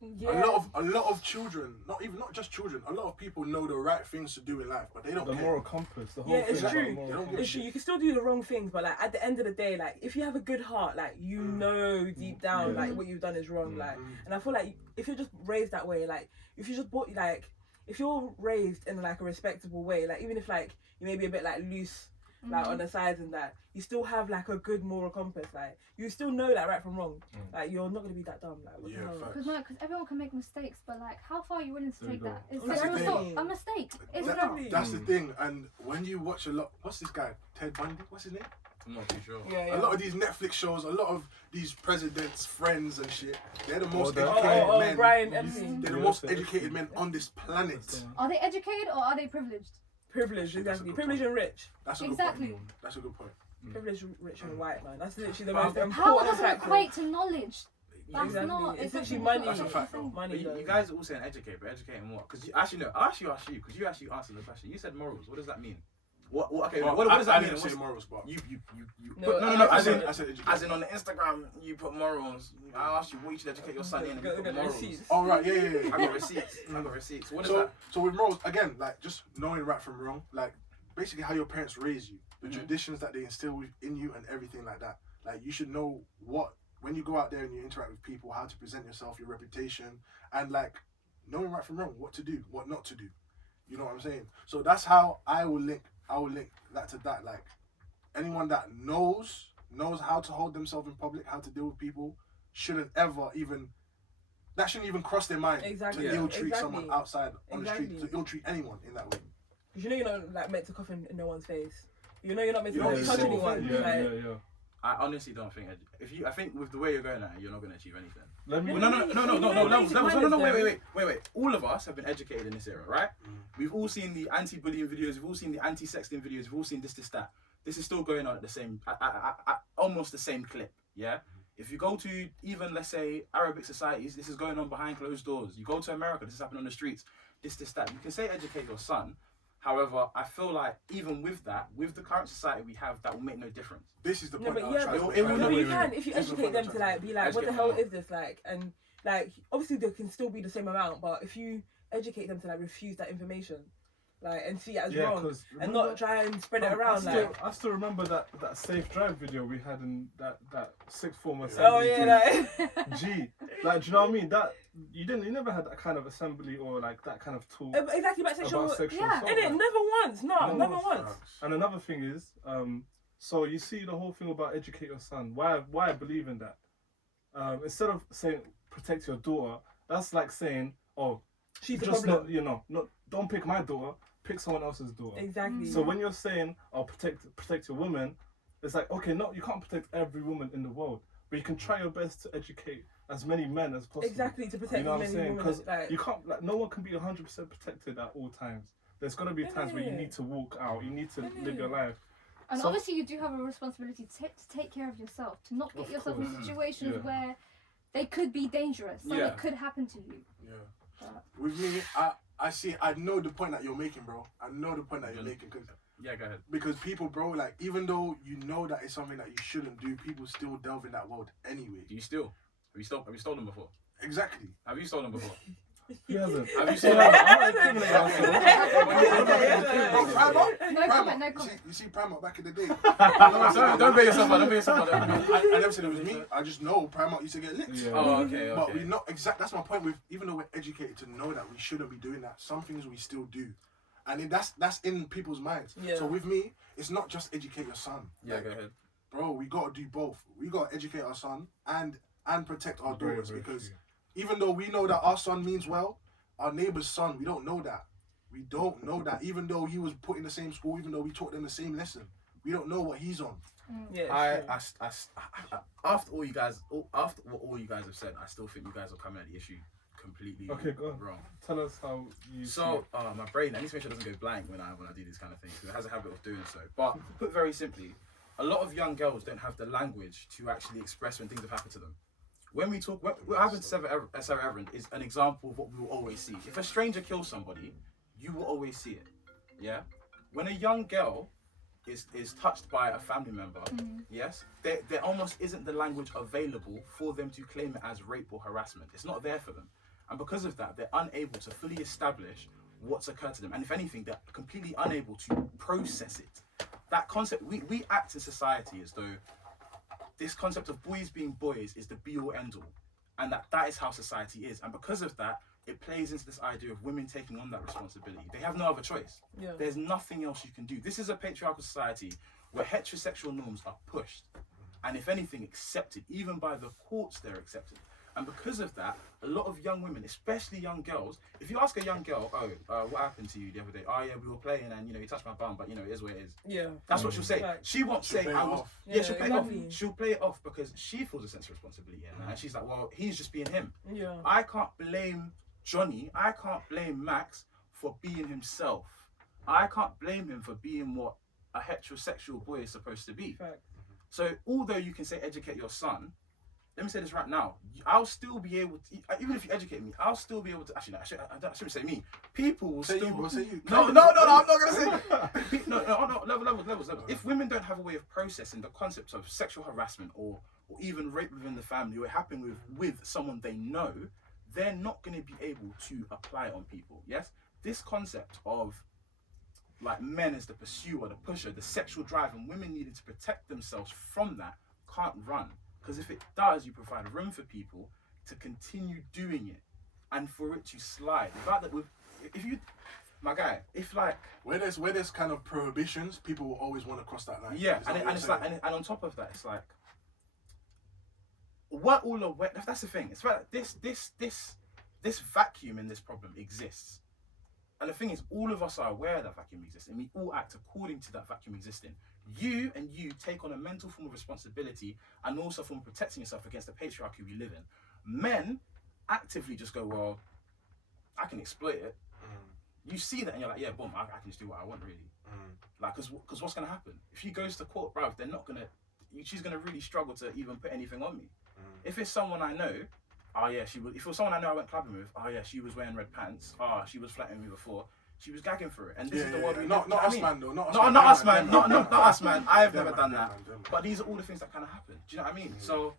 Yeah. A lot of children, not just children, a lot of people know the right things to do in life, but they don't The care. moral compass, the whole Yeah, it's thing. true. They don't give a It's true. shit. You can still do the wrong things, but like at the end of the day, like if you have a good heart, like you know deep down, like what you've done is wrong. Like, and I feel like if you're just raised that way, like if you just bought like if you're raised in like a respectable way, like even if like you may be a bit like loose, like on the sides and that, you still have like a good moral compass. Like you still know like right from wrong. Like you're not gonna be that dumb. Like what the hell? Because everyone can make mistakes, but like how far are you willing to take that? Is That's there the a mistake? Is That's the thing. And when you watch a lot, what's this guy? Ted Bundy? What's his name? I'm not too sure. A lot of these Netflix shows, a lot of these presidents' friends and shit, they're the most educated men. Brian Epstein. They're the most educated men on this planet. Are they educated or are they privileged? Privileged, exactly. Privileged and rich. That's a good Exactly. point. That's a good point. Privileged, rich, and white, man. That's literally the most important How does it factor. equate to knowledge? That's Exactly. not. It's doesn't- literally money. That's a fact, though. Money. You guys are all saying educate, but educating what? Because I'll actually ask you, because you actually answered the question. You said morals. What does that mean? What okay, Well, what does that I mean? didn't say What's- morals, but You No, put, no, I as in, said education. as in on the Instagram, you put morals. I asked you what you should educate your son in, and you put morals. Oh right, yeah. I got receipts. I got receipts. What is So, that? so with morals, again, like just knowing right from wrong, like basically how your parents raise you, the traditions that they instill in you, and everything like that. Like you should know what when you go out there and you interact with people, how to present yourself, your reputation, and like knowing right from wrong, what to do, what not to do. You know what I'm saying? So that's how I will link that to that. Like anyone that knows how to hold themselves in public, how to deal with people, shouldn't even cross their mind to ill treat someone outside on the street, to ill treat anyone in that way. Because you know you're not like meant to cough in no one's face. You know you're not meant to You know, touch it's anyone. simple. Like, I honestly don't think I think with the way you're going at it, you're not going to achieve anything. Let me. No, wait. All of us have been educated in this era, right? We've all seen the anti-bullying videos, we've all seen the anti-sexting videos, we've all seen this, that. This is still going on at the same, at almost the same clip, yeah? If you go to even, let's say, Arabic societies, this is going on behind closed doors. You go to America, this is happening on the streets, this, that. You can say educate your son. However, I feel like even with that, with the current society we have, that will make no difference. This is the no, point. but I was trying to it make. will no, not you be can if you This is the educate them point to like be like, what the Educate hell them. is this like? And like obviously there can still be the same amount, but if you educate them to like refuse that information, like and see it as wrong, and not try and spread it around. I still remember that safe drive video we had in that sixth form assembly. Oh yeah, like G, like, do you know what I mean? That you never had that kind of assembly or like that kind of talk exactly about sexual. about sexual yeah. assault. And it like. never once, never once. And another thing is, so you see the whole thing about educate your son. Why I believe in that? Instead of saying protect your daughter, that's like saying, oh, She's the just problem. not don't pick my daughter, pick someone else's daughter. Exactly. So when you're saying, oh, protect your woman, it's like, okay, no, you can't protect every woman in the world, but you can try your best to educate as many men as possible. Exactly, to protect You know what I'm as saying? many Because women. Like, you can't, like, no one can be 100% protected at all times. There's gonna be times where you need to walk out, you need to live your life. And So- obviously, you do have a responsibility to take care of yourself, to not get yourself in situations where they could be dangerous. Something could happen to you. Yeah. With me, I know the point that you're making, bro. I know the point that you're making Yeah, go ahead. because people, bro, like even though you know that it's something that you shouldn't do, people still delve in that world anyway. Do you steal? Have you stolen before? Exactly. Have you stolen before? He hasn't. Have you seen I'm that? not incriminating myself. No comment, no comment. You see Primark back in the day. Don't make yourself up. Don't make yourself up. I never said it was me. I just know Primark used to get licked. Yeah. Oh, okay. But we not exact. That's my point. With even though we're educated to know that we shouldn't be doing that, some things we still do, and then that's in people's minds. Yeah. So with me, it's not just educate your son. Yeah, go ahead. Bro, we gotta do both. We gotta educate our son and protect our daughters, because even though we know that our son means well, our neighbor's son, we don't know that. We don't know that. Even though he was put in the same school, even though we taught them the same lesson, we don't know what he's on. Yeah. After what all you guys have said, I still think you guys are coming at the issue completely wrong. Tell us how you. So, my brain, I need to make sure it doesn't go blank when I do these kind of things, because it has a habit of doing so. But put very simply, a lot of young girls don't have the language to actually express when things have happened to them. When we talk, what happened to Sarah Everett is an example of what we will always see. If a stranger kills somebody, you will always see it. Yeah? When a young girl is touched by a family member, yes, there almost isn't the language available for them to claim it as rape or harassment. It's not there for them. And because of that, they're unable to fully establish what's occurred to them. And if anything, they're completely unable to process it. That concept, we act in society as though this concept of boys being boys is the be all end all, and that is how society is. And because of that, it plays into this idea of women taking on that responsibility. They have no other choice. Yeah. There's nothing else you can do. This is a patriarchal society where heterosexual norms are pushed, and if anything, accepted. Even by the courts, they're accepted. And because of that, a lot of young women, especially young girls, if you ask a young girl, what happened to you the other day? Oh yeah, we were playing and you touched my bum, but it is what it is. Yeah. That's what she'll say. Right. She won't say I was. Yeah, she'll play exactly. it off. She'll play it off because she feels a sense of responsibility in that. And she's like, well, he's just being him. Yeah. I can't blame Johnny. I can't blame Max for being himself. I can't blame him for being what a heterosexual boy is supposed to be. Fact. So although you can say educate your son, let me say this right now. I'll still be able to, even if you educate me, I'll still be able to. Actually, no, I shouldn't say me. People will Say still. you, bro, say you. No, I'm not gonna say. No, levels. If women don't have a way of processing the concepts of sexual harassment or even rape within the family, or it happened with someone they know, they're not going to be able to apply it on people. Yes, this concept of like men as the pursuer, the pusher, the sexual drive, and women needing to protect themselves from that can't run. Because if it does, you provide room for people to continue doing it and for it to slide. The fact that my guy, if like where there's kind of prohibitions, people will always want to cross that line. Yeah, and it's like, and on top of that, it's like that's the thing. It's like this vacuum in this problem exists. And the thing is, all of us are aware that vacuum exists, and we all act according to that vacuum existing. You take on a mental form of responsibility and also from protecting yourself against the patriarchy we live in. Men actively just go, well, I can exploit it. You see that and you're like, yeah, boom, I can just do what I want, really. Like, because what's going to happen? If she goes to court, bruv, she's going to really struggle to even put anything on me. If it's someone I know, oh yeah, she would. If it was someone I know I went clubbing with, oh yeah, she was wearing red pants. Oh, she was flirting me before. She was gagging for it. And this is the world we live in. Not us, man, though. Not us, man. Not us, man. I've never done that. But these are all the things that kind of happen. Do you know what I mean? So,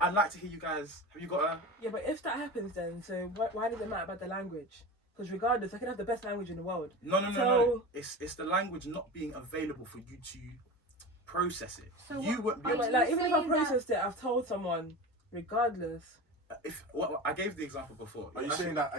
I'd like to hear you guys. Have you got a? Yeah, but if that happens, then so why does it matter about the language? Because regardless, I can have the best language in the world. No. It's the language not being available for you to process it. So you wouldn't be able to. Like, even if I processed it, I've told someone, regardless. I gave the example before. Are you saying that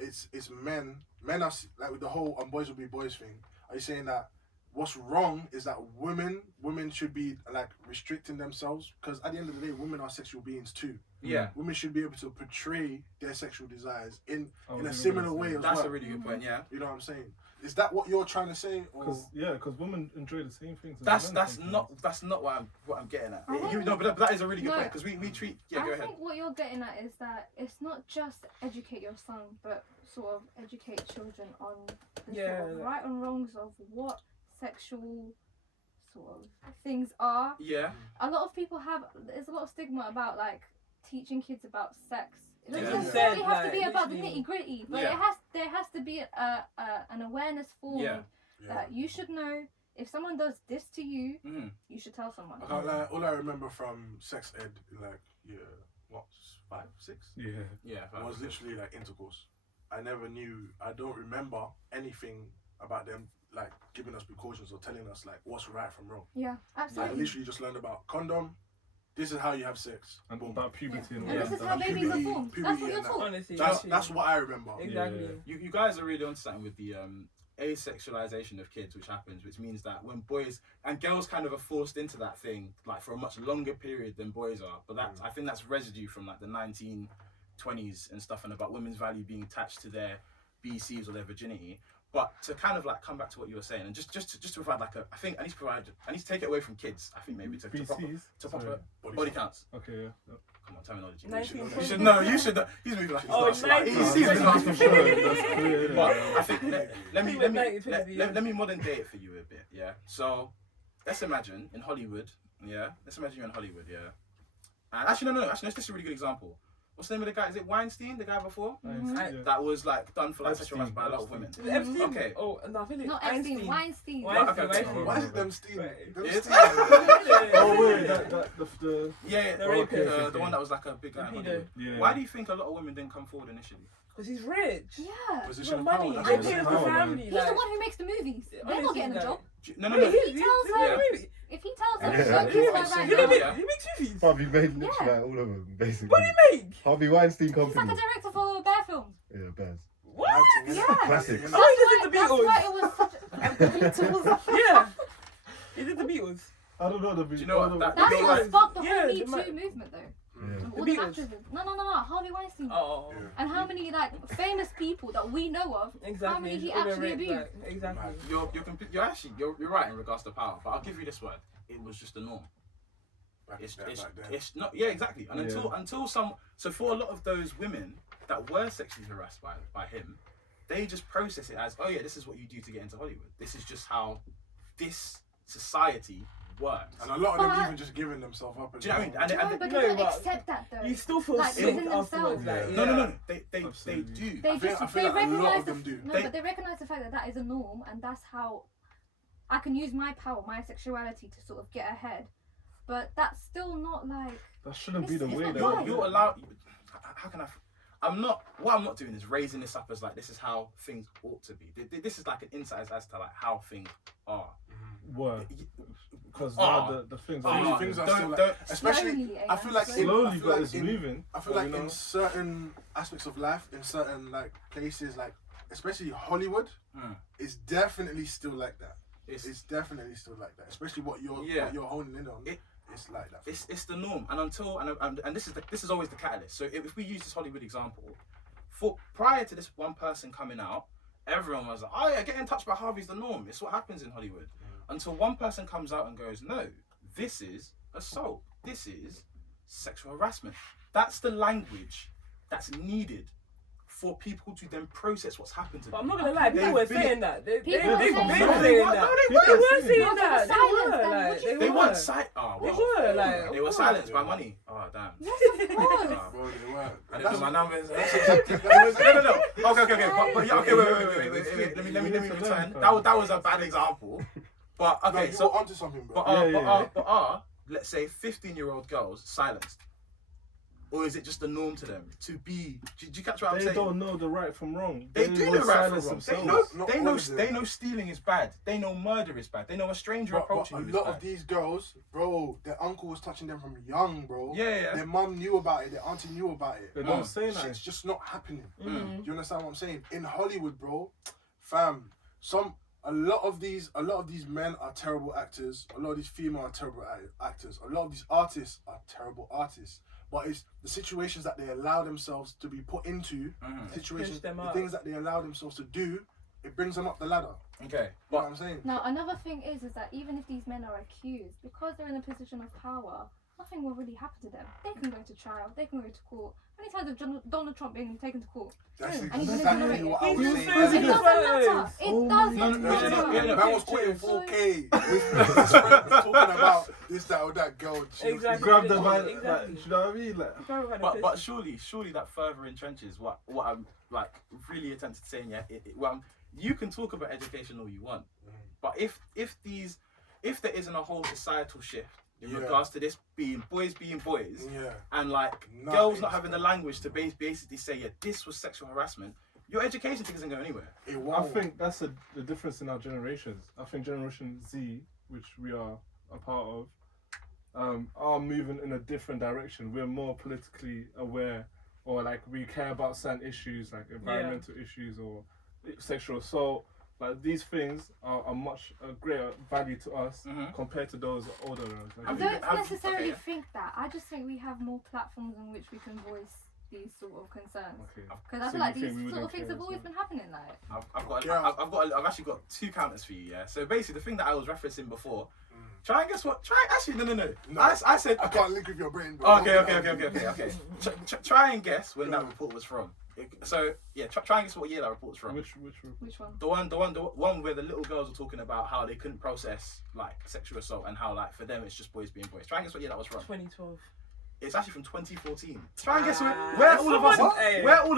it's men are like with the whole boys will be boys thing? Are you saying that what's wrong is that women should be like restricting themselves? Because at the end of the day, women are sexual beings too. Yeah, women should be able to portray their sexual desires in a similar way as well. That's a really good point. Yeah, you know what I'm saying? Is that what you're trying to say? Because women enjoy the same things. That's not what I'm getting at. But that is a really good point because we treat. Yeah, go ahead. I think what you're getting at is that it's not just educate your son, but sort of educate children on the sort of right and wrongs of what sexual sort of things are. Yeah. A lot of people there's a lot of stigma about like teaching kids about sex. It doesn't Yeah. necessarily have to Like, be about the literally. nitty gritty, but there has to be an awareness formed that you should know if someone does this to you, you should tell someone. I can't lie, all I remember from sex ed, like 5, 6, yeah, was literally like intercourse. I don't remember anything about them like giving us precautions or telling us like what's right from wrong. Yeah, I absolutely. literally just learned about condom. This is how you have sex. And Boom. about puberty and all And that this is stuff. how babies are Puberty- formed. puberty That's what and you're that. taught. Honestly, That's what I remember. exactly. Yeah. You guys are really on something with the asexualization of kids, which happens, which means that when boys and girls kind of are forced into that thing like for a much longer period than boys are, but I think that's residue from like the 1920s and stuff, and about women's value being attached to their BCs or their virginity. But to kind of like come back to what you were saying, and just to provide like I think I need to take it away from kids. I think maybe to proper body counts. Okay, yeah. Come on, terminology. 1920s. You should know. You should know. He's moving like he's Oh, not slut. 1920s. He's moving like For he's sure, slut. that's clear, yeah. But I think let me modern day it for you a bit, yeah. So let's imagine in Hollywood, yeah. Let's imagine you're in Hollywood, yeah. And actually, no. Actually, this is a really good example. What's the name of the guy? Is it Weinstein, the guy before? Yeah. That was like done for like sexual harassment by a lot of women. Epstein. Okay. Oh, no, I think it's Not Epstein, Weinstein. Okay. Why is it them steam? It's- Oh wait, the Yeah, The rapist. okay. the one that was like a big guy. in The pedo. Hollywood. yeah. Why do you think a lot of women didn't come forward initially? Because he's rich. Yeah. He's Position got of money. power. They That's pay what for power, man. family. He's like, the one who makes the movies. They're not honestly, getting a like- job. No. If he tells her, movie. if he tells her, Yeah. don't kiss her Yeah. right He now. makes he makes movies. Harvey made literally Yeah. like all of them, basically. What do you make? Harvey Weinstein He's like a Company. director for bear films. Yeah, bears. What? Yeah. Classics. Oh, he did the That's Beatles. why it was such a Beatles. Yeah. He did the Beatles. I don't know the Do you know what that? That's you know, what like, sparked the Yeah, whole the Me ma- Too movement, though. Yeah. All The the Beatles. actresses. No. Harvey Weinstein. Oh. Yeah. And how many like famous people that we know of? Exactly. How many he All the actually rape, abused? like, exactly. you're right in regards to power, but I'll give you this word. It was just the norm. Back then. It's not, yeah, exactly. And until for a lot of those women that were sexually harassed by him, they just process it as, oh yeah, this is what you do to get into Hollywood. This is just how this society works. And a lot of them But- even just giving themselves up. Do you know what I mean? No, but No, they don't but accept that though. You still feel Like, sick within afterwards. themselves. Like, Yeah. No. They Absolutely. do. They I feel just like they a lot recognize of them do. but they recognize the fact that that is a norm, and that's how I can use my power, my sexuality to sort of get ahead. But that's still not like That shouldn't be the It's way not that right. You're allowed. How can I? What I'm not doing is raising this up as like this is how things ought to be. This is like an insight as to like how things are. were. Because Oh. now the things are Things are Don't- still like, don't- especially. slowly, I feel like slowly, but it's moving. I feel but, like you know, in certain aspects of life, in certain like places, like especially Hollywood, Mm. it's definitely still like that. It's It's definitely still like that. Especially what you're honing in on. It's like that. it's the norm, and and this is always the catalyst. So if we use this Hollywood example, for prior to this one person coming out, everyone was like, oh yeah, getting touched by Harvey's the norm. It's what happens in Hollywood. Until one person comes out and goes, no, this is assault. This is sexual harassment. That's the language that's needed for people to then process what's happened to them. But I'm not gonna lie, people were saying that. They People were were saying saying that. that. They were saying that. They They were. weren't silent. Oh, They well. were like. They were silenced by money. Oh, damn. yes, of course. Bro, they were. I didn't know my numbers. That's exactly. That was, No. Okay. But yeah, okay, wait. Let me return. That was a bad example. But no, okay, you so were onto something, bro. but let's say 15-year-old girls silenced, or is it just the norm to them to be? Do you catch what I'm they saying? don't know the right from wrong. They do will know right from silence wrong. They themselves. know. Not all of them. They know stealing is bad. They know murder is bad. They know a stranger But approaching a you is lot bad. of these girls, bro, their uncle was touching them from young, bro. Yeah. Their mum knew about it. Their auntie knew about it. They don't say that. Shit's just not happening. Mm. Do you understand what I'm saying? In Hollywood, bro, fam, a lot of these men are terrible actors. A lot of these female are terrible actors. A lot of these artists are terrible artists. But it's the situations that they allow themselves to be put into, situations, Push them the up. things that they allow themselves to do, it brings them up the ladder. Okay, You know but what I'm saying? Now another thing is that even if these men are accused, because they're in a position of power, nothing will really happen to them. They can go to trial. They can go to court. How many times have Donald Trump been taken to court? That's And he's exactly been what I was He's saying. been It saying doesn't matter. It Oh doesn't my matter. God. Man was caught in 4K with his friends talking about this, that, or that girl. Exactly. Grab them by, Exactly. like, do you know what I mean? Like, But surely that further entrenches what I'm like really attempted to saying. Yeah, you can talk about education all you want, but if there isn't a whole societal shift in regards to this being boys, Yeah. and like Nothing's girls not having the language to basically say, yeah, this was sexual harassment, your education thing isn't going anywhere. It won't. I think that's the difference in our generations. I think Generation Z, which we are a part of, are moving in a different direction. We're more politically aware, or like we care about certain issues, like environmental issues or sexual assault. Like these things are much greater value to us compared to those older ones. I don't necessarily think that. I just think we have more platforms on which we can voice these sort of concerns. Because I feel like these sort of things have always been happening. Like I've actually got two counters for you. Yeah. So basically, the thing that I was referencing before. Try and guess what? No. I said I can't link with your brain. Bro. Okay. Try and guess when that report was from. So yeah, try and guess what year that report's from. Which one? The one where the little girls were talking about how they couldn't process like sexual assault and how like for them it's just boys being boys. Try and guess what year that was from. 2012. It's actually from 2014. Try and guess where all of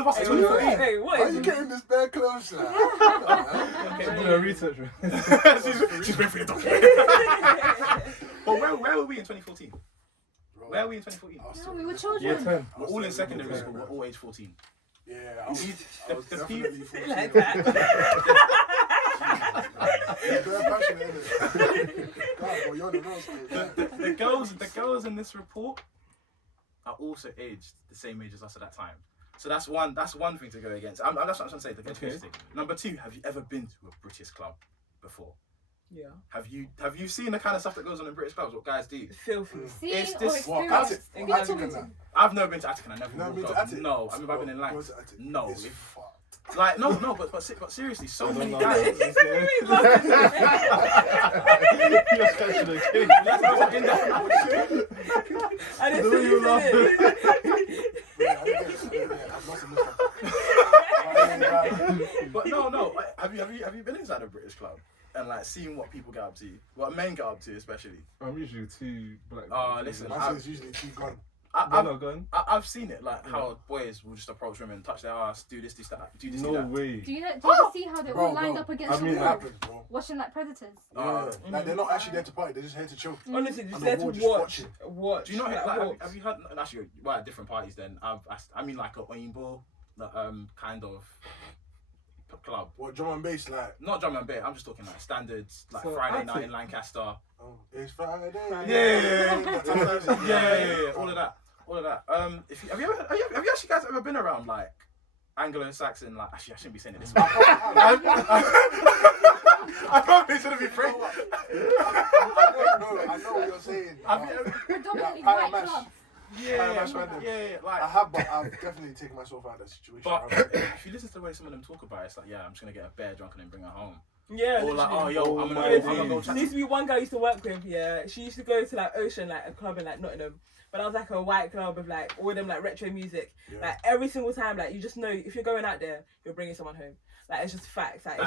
us in 2014. Hey, what are you getting this bare close? do a research. She's waiting for the document. But where were we in 2014? Where were we in 2014? No, we were children. Year 10. We're all in secondary school. We're all age 14. Yeah, I was definitely 14. like that? Bare passionate, innit? God, bro, you're the roast. The girls in this report are also aged the same age as us at that time. So that's one thing to go against. That's what I'm trying to say. The education thing. Number two, have you ever been to a British club before? Yeah. Have you seen the kind of stuff that goes on in British clubs? What guys do? Filthy. Seen It's or this- experienced? Attica. I've never been to Attica. I never You've never walked been to up. Attica? No, I mean I've been in Lancs. No, It's if- fucked. like no, but seriously, so many know. guys. You're scratching the cake. I didn't The way you laugh. Yeah, I must have missed that. But no. Have you been inside a British club and like seen what people get up to? What men get up to, especially. I'm usually too black. Listen, My son's usually too gone. I've seen it, like how boys will just approach women, touch their ass, do this, that, do this, do No that. way. Do you ever see how they're all lined Bro, up against I the mean, It wall, happens, bro. watching like predators? Like they're not actually there to party, they're just here to chill. Honestly, And just the there to wall just watch. watching. Watch. Do you know? like, Like, hawks. have you heard? And actually, well, at different parties. Then I mean like a Oyinbo, kind of club. What, drum and bass, like? Not drum and bass. I'm just talking like standards, like So Friday night in Lancaster. Oh, it's Friday. Yeah. All of that. Have you actually guys ever been around like Anglo-Saxon? Like, actually, I shouldn't be saying this. I probably shouldn't be free. I know what you're saying. Predominantly Pie white and mash. clubs. Yeah. Like, I have, but I've definitely taken myself out of that situation. but if you listen to the way some of them talk about it, it's like, yeah, I'm just gonna get a bear drunk and then bring her home. Yeah. Or like, literally. oh, yo, I'm Honestly, gonna go there used to be one girl I used to work with, yeah. She used to go to like Ocean, like a club in like Nottingham. But I was like a white club with like all them like retro music. Yeah. Like every single time, like you just know if you're going out there, you're bringing someone home. Like it's just facts. Like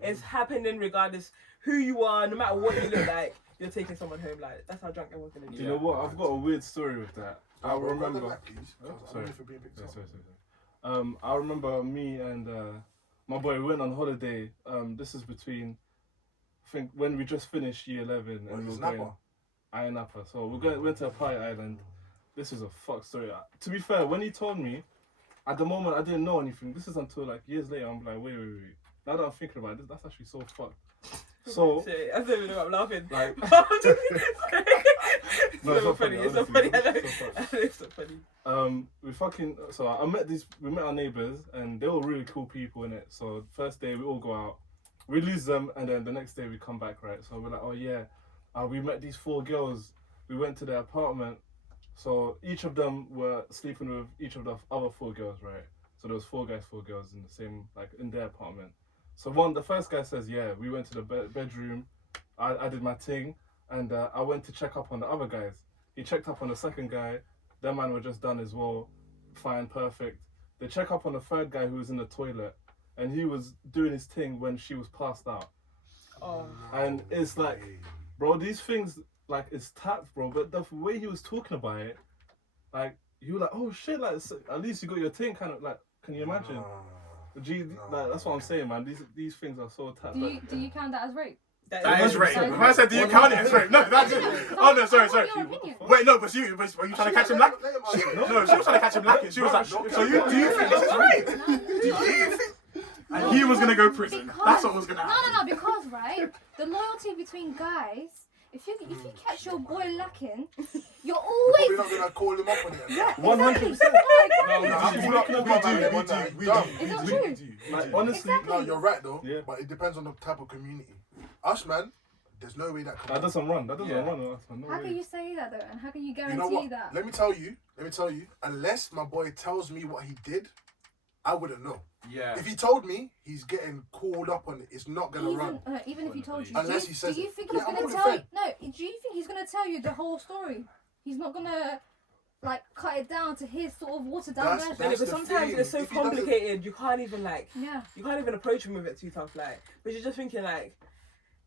it's happening regardless who you are, no matter what you look like, you're taking someone home. Like that's how drunk everyone's gonna be. You know what? I've got a weird story with that. I remember. Sorry. I remember me and my boy went on holiday. This is between, I think, when we just finished year 11 and we were going. Ayia Napa. So we went to a party island. This is a fuck story. To be fair, when he told me, at the moment I didn't know anything. This is until like years later. I'm like, wait. Now that I'm thinking about it, that's actually so fucked. So I don't even know. I'm laughing. like, No, it's not funny. It's not funny. I know. It's not funny. We met our neighbours and they were really cool people in it. So first day we all go out, we lose them, and then the next day we come back, right? So we're like, oh yeah, we met these 4 girls. We went to their apartment. So each of them were sleeping with each of the other 4 girls, right? So there was 4 guys, 4 girls in the same, like in their apartment. So the first guy says, yeah, we went to the bedroom. I did my thing. And I went to check up on the other guys. He checked up on the second guy. Their man were just done as well. Fine, perfect. They check up on the third guy who was in the toilet. And he was doing his thing when she was passed out. Oh. And it's like, bro, these things, like, it's tapped, bro. But the way he was talking about it, like, you were like, oh shit, like, at least you got your thing, kind of, like, can you imagine? Like, that's what I'm saying, man. These things are so tapped. Do you count that as rape? That is rape. Sorry. When I said, do you count it as rape? No, that's it. Oh no, sorry. What's your opinion? Wait, no, but were you trying to catch him lacking? No, she was trying to catch him lacking. She was like, so do you think this is rape? and he was gonna go prison. That's what was gonna happen. No, because right, the loyalty between guys. If you catch your boy lacking, you're always. We're not gonna call him up on it. Yeah, 100%. We do. Is that true? Like, honestly, Exactly. No, you're right though. Yeah. But it depends on the type of community. Us, man, there's no way that that can. doesn't run. That doesn't Yeah. run. No How way. can you say that though? And how can you You guarantee know what? that? Let me tell you. Unless my boy tells me what he did, I wouldn't know. Yeah. If he told me he's getting called up on it, it's not gonna run. Even if he told you, Unless he says do you it. think Yeah, he's I'm gonna fully tell? fed. No, do you think he's gonna tell you the whole story? He's not gonna like cut it down to his sort of watered down That's- version. No, that's but the sometimes thing. it's so If he doesn't- complicated, you can't even like, Yeah. you can't even approach him with it too tough. Like, but you're just thinking like,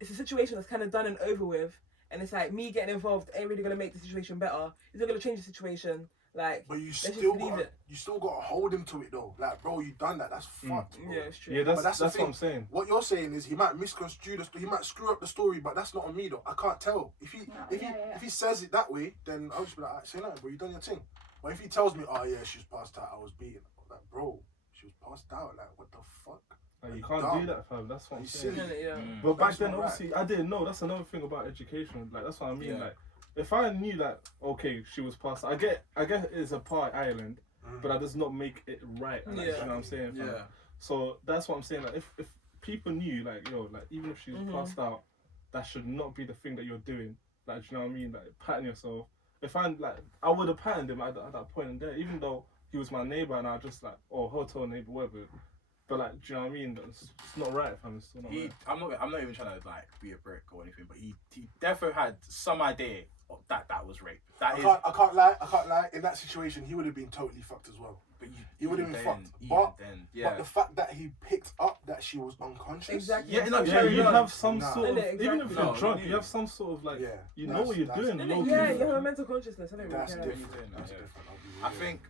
it's a situation that's kind of done and over with, and it's like me getting involved ain't really gonna make the situation better. It's not gonna change the situation. Like, But you let's still just leave got it. to hold him to it though. Like, bro, you done that. That's fucked. Bro. Yeah, it's true. Yeah, But that's the what thing. I'm saying. What you're saying is he might misconstrue he might screw up the story, but that's not on me though. I can't tell. If he if he says it that way, then I'll just be like, "Alright, say nothing, bro. You done your thing." But if he tells me, "Oh yeah, she was passed out. I was beaten," I'm like, bro, she was passed out. Like, what the fuck? Like, you can't do that, fam. That's what I'm You saying. silly. Yeah. But back That's then, not right. obviously, I didn't know. That's another thing about education. Like, that's what I mean. Yeah. Like, if I knew that, okay, she was passed, I get it's a part island, but that does not make it right. Like, you know what I'm saying? Fam? Yeah. So that's what I'm saying. Like, if people knew, like, yo, like, even if she's passed out, that should not be the thing that you're doing. Like, do you know what I mean? Like, patting yourself. If I would have patted him at that point in there, even though he was my neighbor and I just like, or hotel neighbor, whatever. But like, do you know what I mean? It's not right, fam. It's still not right. I'm not even trying to like be a brick or anything, but he definitely had some idea of that was rape. I can't lie. In that situation, he would have been totally fucked as well. But He would have been fucked. But But the fact that he picked up that she was unconscious. Exactly. Yeah, no, Yeah, you have some Nah. sort of, Exactly. even if you're No, drunk, you you have some sort of like, Yeah, you know what you're doing. that's- low-key. Yeah, you have a mental consciousness. I don't really That's care. different. Yeah. That's different. I'll be I real. think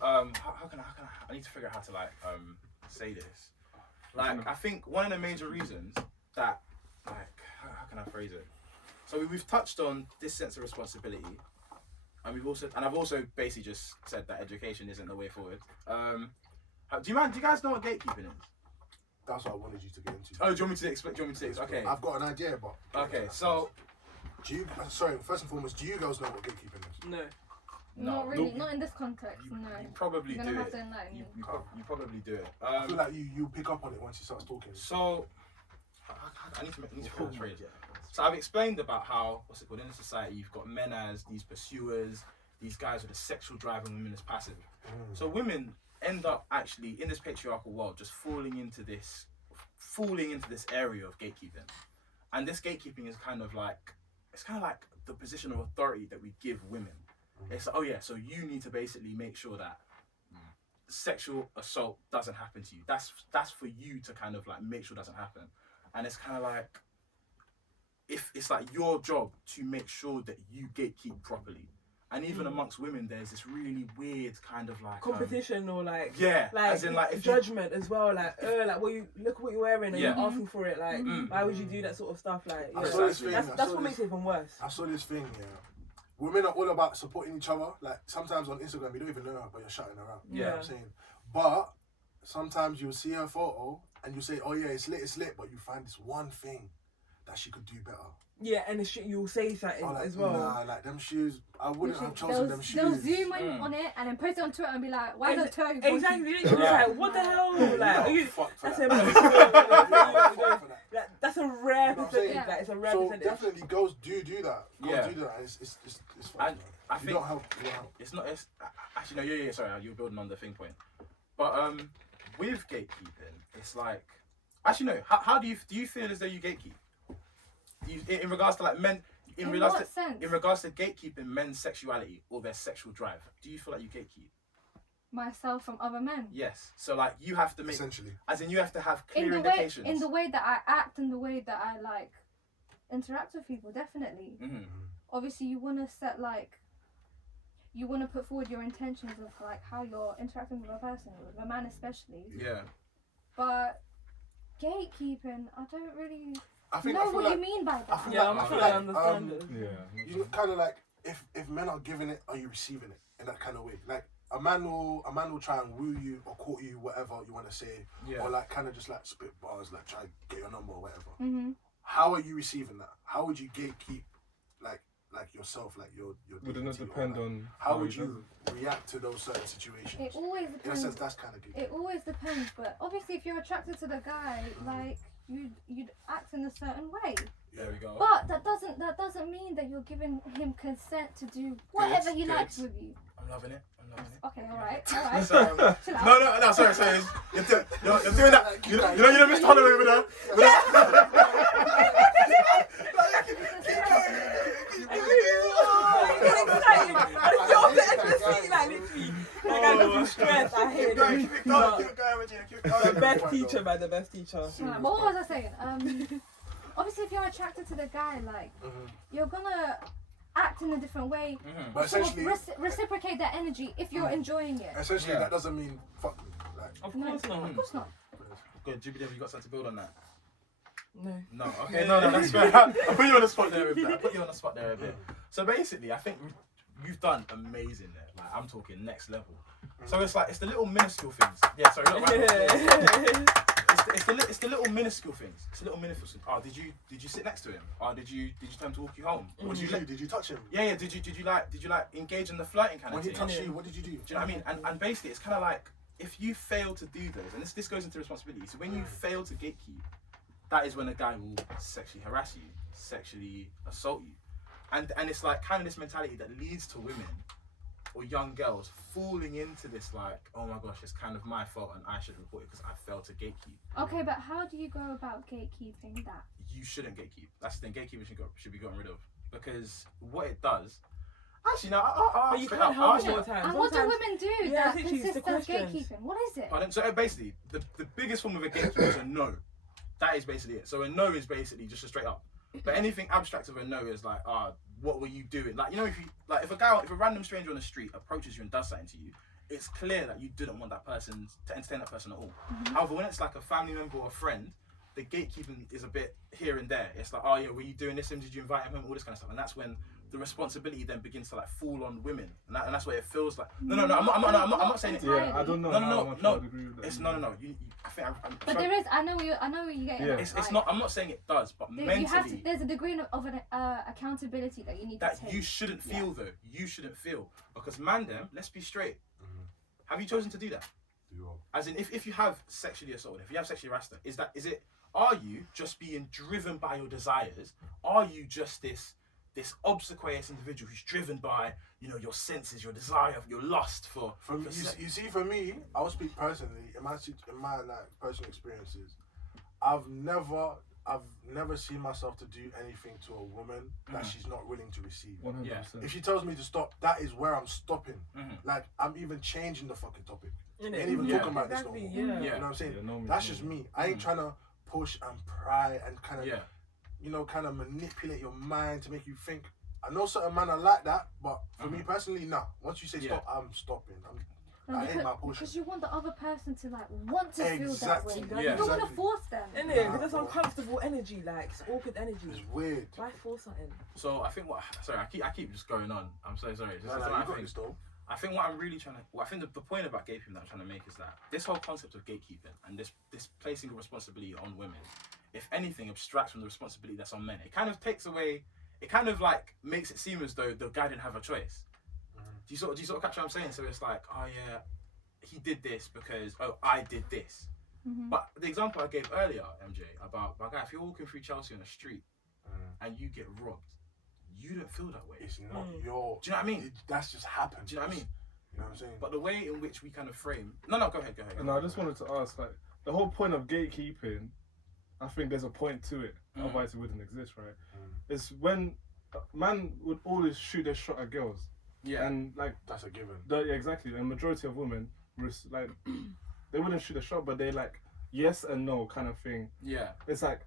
how can I need to figure out how to like say this. Like I think one of the major reasons that like how can I phrase it? So we've touched on this sense of responsibility, and I've also basically just said that education isn't the way forward. Do you guys know what gatekeeping is? That's what I wanted you to get into. Oh, do you want me to explain? Okay. I've got an idea, but Okay, so first and foremost, do you girls know what gatekeeping is? No. Not really, Nope. not in this context. No. you probably You're do gonna have it. to enlighten me. You probably do it. I feel like you pick up on it once he starts talking. So, I need to phrase it. So I've explained about how, what's it called, in society, you've got men as these pursuers, these guys with a sexual drive, and women as passive. So women end up actually, in this patriarchal world, just falling into this area of gatekeeping. And this gatekeeping is kind of like the position of authority that we give women. It's like, oh yeah, so you need to basically make sure that sexual assault doesn't happen to you. That's for you to kind of like make sure doesn't happen. And it's kind of like, if it's like your job to make sure that you gatekeep properly. And even amongst women, there's this really weird kind of like Competition or like as in like if judgment as well. Like look what you're wearing and Yeah. you're asking for it. Like why would you do that sort of stuff? Like I saw this thing. that's what makes it even worse. I saw this thing. Yeah, women are all about supporting each other. Like sometimes on Instagram, you don't even know her, but you're shouting her out. You know what I'm saying? But sometimes you'll see her photo and you say, "Oh yeah, it's lit," but you find this one thing that she could do better. Yeah, and you'll say something Or like, as well. nah, like them shoes, I wouldn't have chosen them shoes. They'll zoom in on it and then post it on Twitter and be like, why the toe? Exactly. It's like, what the hell? Like, that's a that's a rare percentage. Yeah. Like, it's a rare So percentage. definitely girls do that. Girls do that. It's fine. And I think it's not. It's actually no. Yeah. Sorry, you're building on the thing point. But with gatekeeping, it's like actually no. How do you feel as though you gatekeep? In regards to like men, in regards to gatekeeping men's sexuality or their sexual drive, do you feel like you gatekeep myself from other men? Yes. So like you have to make, essentially, as in you have to have clear in the indications. in the way that I act and the way that I like interact with people, definitely. Obviously, you want to set like, you want to put forward your intentions of like how you're interacting with a person, with a man especially. Yeah. But gatekeeping, I don't really I feel what like, you mean by that. I feel like I understand it. You kind of like if men are giving it, are you receiving it in that kind of way? Like a man will try and woo you or court you, whatever you want to say, or like kind of just like spit bars, like try to get your number or whatever. Mm-hmm. How are you receiving that? How would you gatekeep like yourself, like your Wouldn't it depend on how would you react to those certain situations? It always depends. In a sense, that's kind of good. It always depends, but obviously, if you're attracted to the guy, like you'd act in a certain way. There we go. But that doesn't mean that you're giving him consent to do whatever he likes with you. I'm loving it. Okay, all right. Chill out. No, sorry. You're doing that. You know, Mr. Holloway over there. I hate it. The best teacher, man, the best teacher. Right, what was I saying? Obviously, if you're attracted to the guy, like you're gonna act in a different way, but essentially reciprocate that energy if you're enjoying it. Essentially, that doesn't mean fuck me. Like, of course not. Of course not. Good, Jubilee, have you got something to build on that? No. Okay, no, that's fair. I'll put you on the spot there a bit. So basically, I think you've done amazing there. Like, I'm talking next level. So it's like, it's the little minuscule things. Yeah, sorry, not right. It's the little minuscule things. It's the little minuscule things. Oh, did you sit next to him? Or did you tell him to walk you home? What did you do? Did you touch him? Yeah. Did you engage in the flirting kind of thing? When he touched you, what did you do? Do you know what I mean? And basically, it's kind of like, if you fail to do those, and this goes into responsibility. So when you fail to gatekeep, that is when a guy will sexually harass you, sexually assault you, and it's like kind of this mentality that leads to women or young girls falling into this, like, oh my gosh, it's kind of my fault and I should report it because I failed to gatekeep. Okay, but how do you go about gatekeeping that? You shouldn't gatekeep. That's the thing. Gatekeeping should be gotten rid of, because what it does. Actually, no. But you can't help it all the time. And what do women do that consists of questions. gatekeeping? What is it? So basically, the biggest form of a gatekeeper is a no. That is basically it. So a no is basically just a straight up. But anything abstract of a no is like, what were you doing? Like, you know, if a random stranger on the street approaches you and does something to you, it's clear that you didn't want that person to entertain that person at all. However, when it's like a family member or a friend, the gatekeeping is a bit here and there. It's like, oh yeah, were you doing this? And did you invite him home? All this kind of stuff. And that's when the responsibility then begins to like fall on women, and that's what it feels like. No, I'm not saying it. Yeah, I don't know. No. Agree with that. It's no. I think I'm but there is. I know what you get. Yeah. It's not. I'm not saying it does, but mentally, there's a degree of an accountability that you need to take. That you shouldn't feel though. You shouldn't feel, because man, them. Let's be straight. Have you chosen to do that? As in, if you have sexually assaulted, if you have sexually harassed, are you just being driven by your desires? Are you just this obsequious individual who's driven by, you know, your senses, your desire, your lust for you see, for me, I'll speak personally. In my like personal experiences, I've never seen myself to do anything to a woman that she's not willing to receive. 100%. If she tells me to stop, that is where I'm stopping. Like, I'm even changing the fucking topic. I ain't even talking about this no more. You know what I'm saying? That's just me. I ain't trying to push and pry and kind of you know, kind of manipulate your mind to make you think. I know certain men are like that, but for me personally, nah. Once you say stop, I'm stopping. I ain't my pushing. Because you want the other person to like want to feel that way. Yeah, you don't want to force them. Innit? Because that's uncomfortable energy, like it's awkward energy. It's weird. Why force something? So I think I keep just going on. I'm so sorry. I think what I'm really trying to, I think the point about gatekeeping that I'm trying to make is that this whole concept of gatekeeping and this placing a responsibility on women, if anything, abstracts from the responsibility that's on men. It kind of takes away, it kind of like makes it seem as though the guy didn't have a choice. Do you sort of catch what I'm saying? So it's like, oh yeah, he did this because, I did this. But the example I gave earlier, MJ, about my guy, if you're walking through Chelsea on the street and you get robbed, you don't feel that way. It's not your... Do you know what I mean? That's just happened. Do you know what I mean? You know what I'm saying? But the way in which we kind of frame... No, go ahead. No, I just wanted to ask, like, the whole point of gatekeeping, I think there's a point to it, otherwise it wouldn't exist, right? It's when man would always shoot their shot at girls. Yeah. And, like... That's a given. Exactly. The majority of women, like, they wouldn't shoot a shot, but they, like, yes and no kind of thing. Yeah. It's like...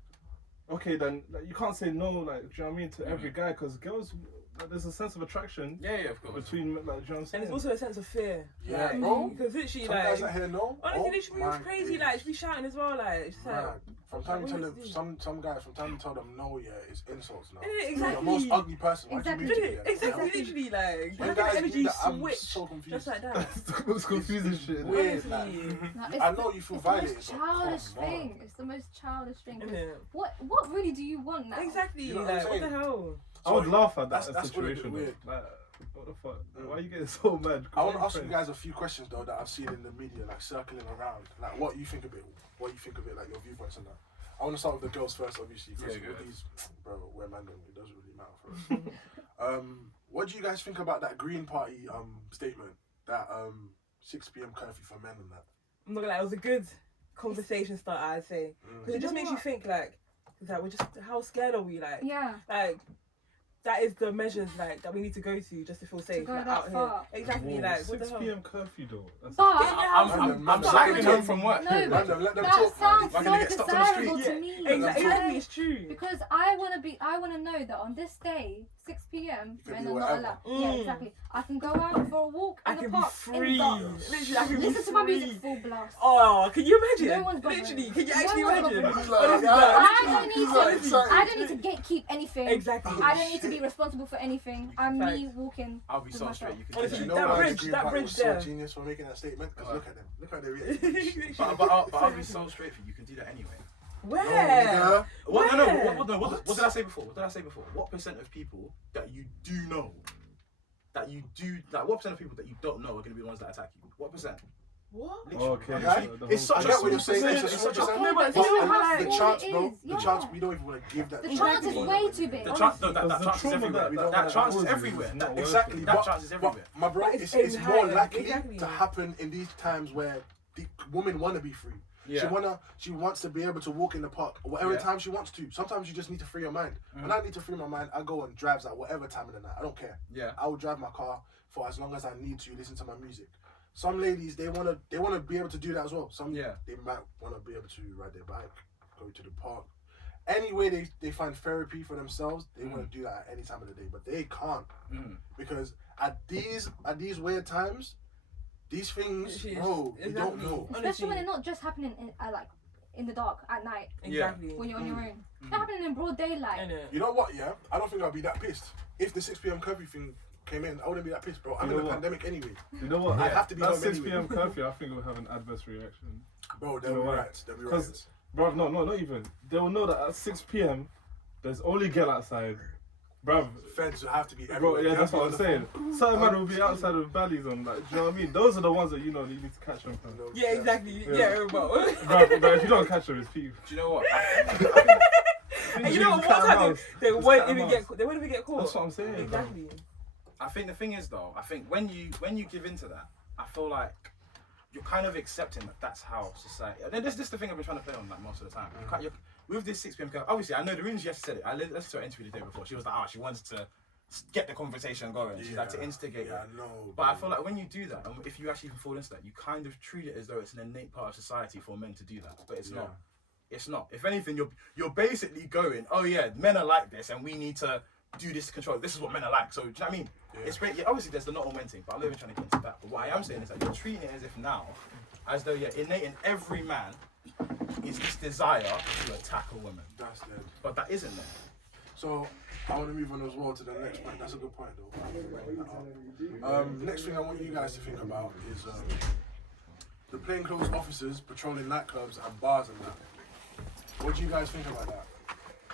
Okay, then like, you can't say no, like, do you know what I mean, to every guy, because girls, like, there's a sense of attraction. Yeah, of course. Between, like, do you know what I'm saying? And there's also a sense of fear. Yeah, like, bro. Because literally, some like, guys that hear no. honestly, she was crazy. Like, she be shouting as well. Like, it's like, From time you tell them, some guys, from time you tell them no, yeah, it's insults now. Exactly. The most ugly person. Exactly. Exactly. Literally, like, When look guys at the energy do that, I'm switch. so confused. Just like that. That's the most confusing shit. Weird, like, No, I know you feel it's the violated. most but childish come on. thing. It's the most childish thing. 'Cause Innit? What really do you want now? Exactly. You know what I'm Like, what the saying? hell? I would laugh at that That's what it situation. weird. Like, what the fuck? Why are you getting so mad? I want to ask you guys a few questions though that I've seen in the media, like circling around, like what you think of it, like your viewpoints on that. I want to start with the girls first, obviously, because these, bro, we're man, it doesn't really matter for us. What do you guys think about that Green Party statement, that 6 p.m. curfew for men and that? I'm not gonna lie, it was a good conversation starter, I'd say. Because it just makes you think, like, we're just, how scared are we? Like, Yeah. like, that is the measures like that we need to go to just to feel safe go like, that out far. here. Exactly, Whoa, like what the 6 hell? p.m. curfew though. That's But I'm cycling home from work. no, but Let them that talk, sounds man. Am I gonna so get stopped on the street? desirable to Yeah. me. Exactly, it's true. Because I want to know that on this day, 6 p.m. can men do are not whatever. allowed. Yeah, exactly. I can go out for a walk I in the can be park free. in the dark. Literally, I can be Listen to my free. music full blast. Oh, can you imagine? No one's bothering Literally, me. can you No actually one's imagine? bothering me. Honestly, I don't need to gatekeep anything. Exactly. I don't need to be responsible for anything. I'm me walking. I'll be with so myself. straight. You can Honestly, do You that. know that why the bridge- Green that Party bridge was so there. genius for making that statement? Because look at them. Look how they react. But I'll be so straight for you. You can do that anyway. Where? What, no, Where? what did I say before? What percent of people that you do know, what percent of people that you don't know are going to be the ones that attack you? What percent? What? Okay. Okay. It's such I a get what you're saying. small It's percentage. such a Okay, No, but but you you know know how how the small chance, it bro. is. The chance, we don't even want to give that. The chance is way too big. The chance is trauma everywhere. that That chance is causes everywhere. is not worth Exactly. it. That chance is everywhere. But my bro, But it's it's more higher. likely Exactly. to happen in these times where the woman want to be free. Yeah. She wants to be able to walk in the park whatever time she wants to. Sometimes you just need to free your mind. When I need to free my mind, I go on drives at whatever time of the night. I don't care. Yeah. I will drive my car for as long as I need to listen to my music. Some ladies they wanna be able to do that as well. Some they might wanna be able to ride their bike, go to the park. Any way they find therapy for themselves, they want to do that at any time of the day, but they can't because at these weird times, these things, bro, you don't know. Especially when they're not just happening in the dark at night Exactly. when you're on your own. They're happening in broad daylight. You know what? Yeah, I don't think I'd be that pissed if the 6 p.m. curfew thing came in. I wouldn't be that pissed, bro. I'm in a pandemic anyway. You know what? I have to be that home 6 anyway. p.m. curfew, I think will have an adverse reaction. Bro, they'll You be know why? right. They'll be right. Bruv, no, not even. They will know that at 6 p.m. there's only girl outside. Bruv. Feds will have to be Bro, everywhere. yeah, They'll that's be what on I'm the saying. phone. Certain man will be outside with bellies on, like, do you know what I mean? Those are the ones that you need to catch them from. No, Yeah, exactly. Yeah, bro. Bruv, but if you don't catch them, it's peak. Do you know what? And you know what? More time they won't even get caught. That's what I'm saying. Exactly. I think the thing is though, I think when you give into that, I feel like you're kind of accepting that that's how society. And this is the thing I've been trying to play on like most of the time. With this 6 p.m. curfew, obviously I know the reason she said it. I listened to her interview the day before. She was like, she wanted to get the conversation going. She's like to instigate it. No, but I feel like when you do that, and if you actually fall into that, you kind of treat it as though it's an innate part of society for men to do that. But it's not. It's not. If anything, you're basically going, oh yeah, men are like this, and we need to do this to control. This is what men are like. So do you know what I mean? Yeah. It's great. Yeah, obviously, there's the not all men thing, but I'm not even trying to get into that. But what I am saying is that you're treating it as if now, as though innate in every man is this desire to attack a woman. That's dead. But that isn't there. So I want to move on as well to the next point. That's a good point though. Next thing I want you guys to think about is the plainclothes officers patrolling nightclubs and bars and that. What do you guys think about that?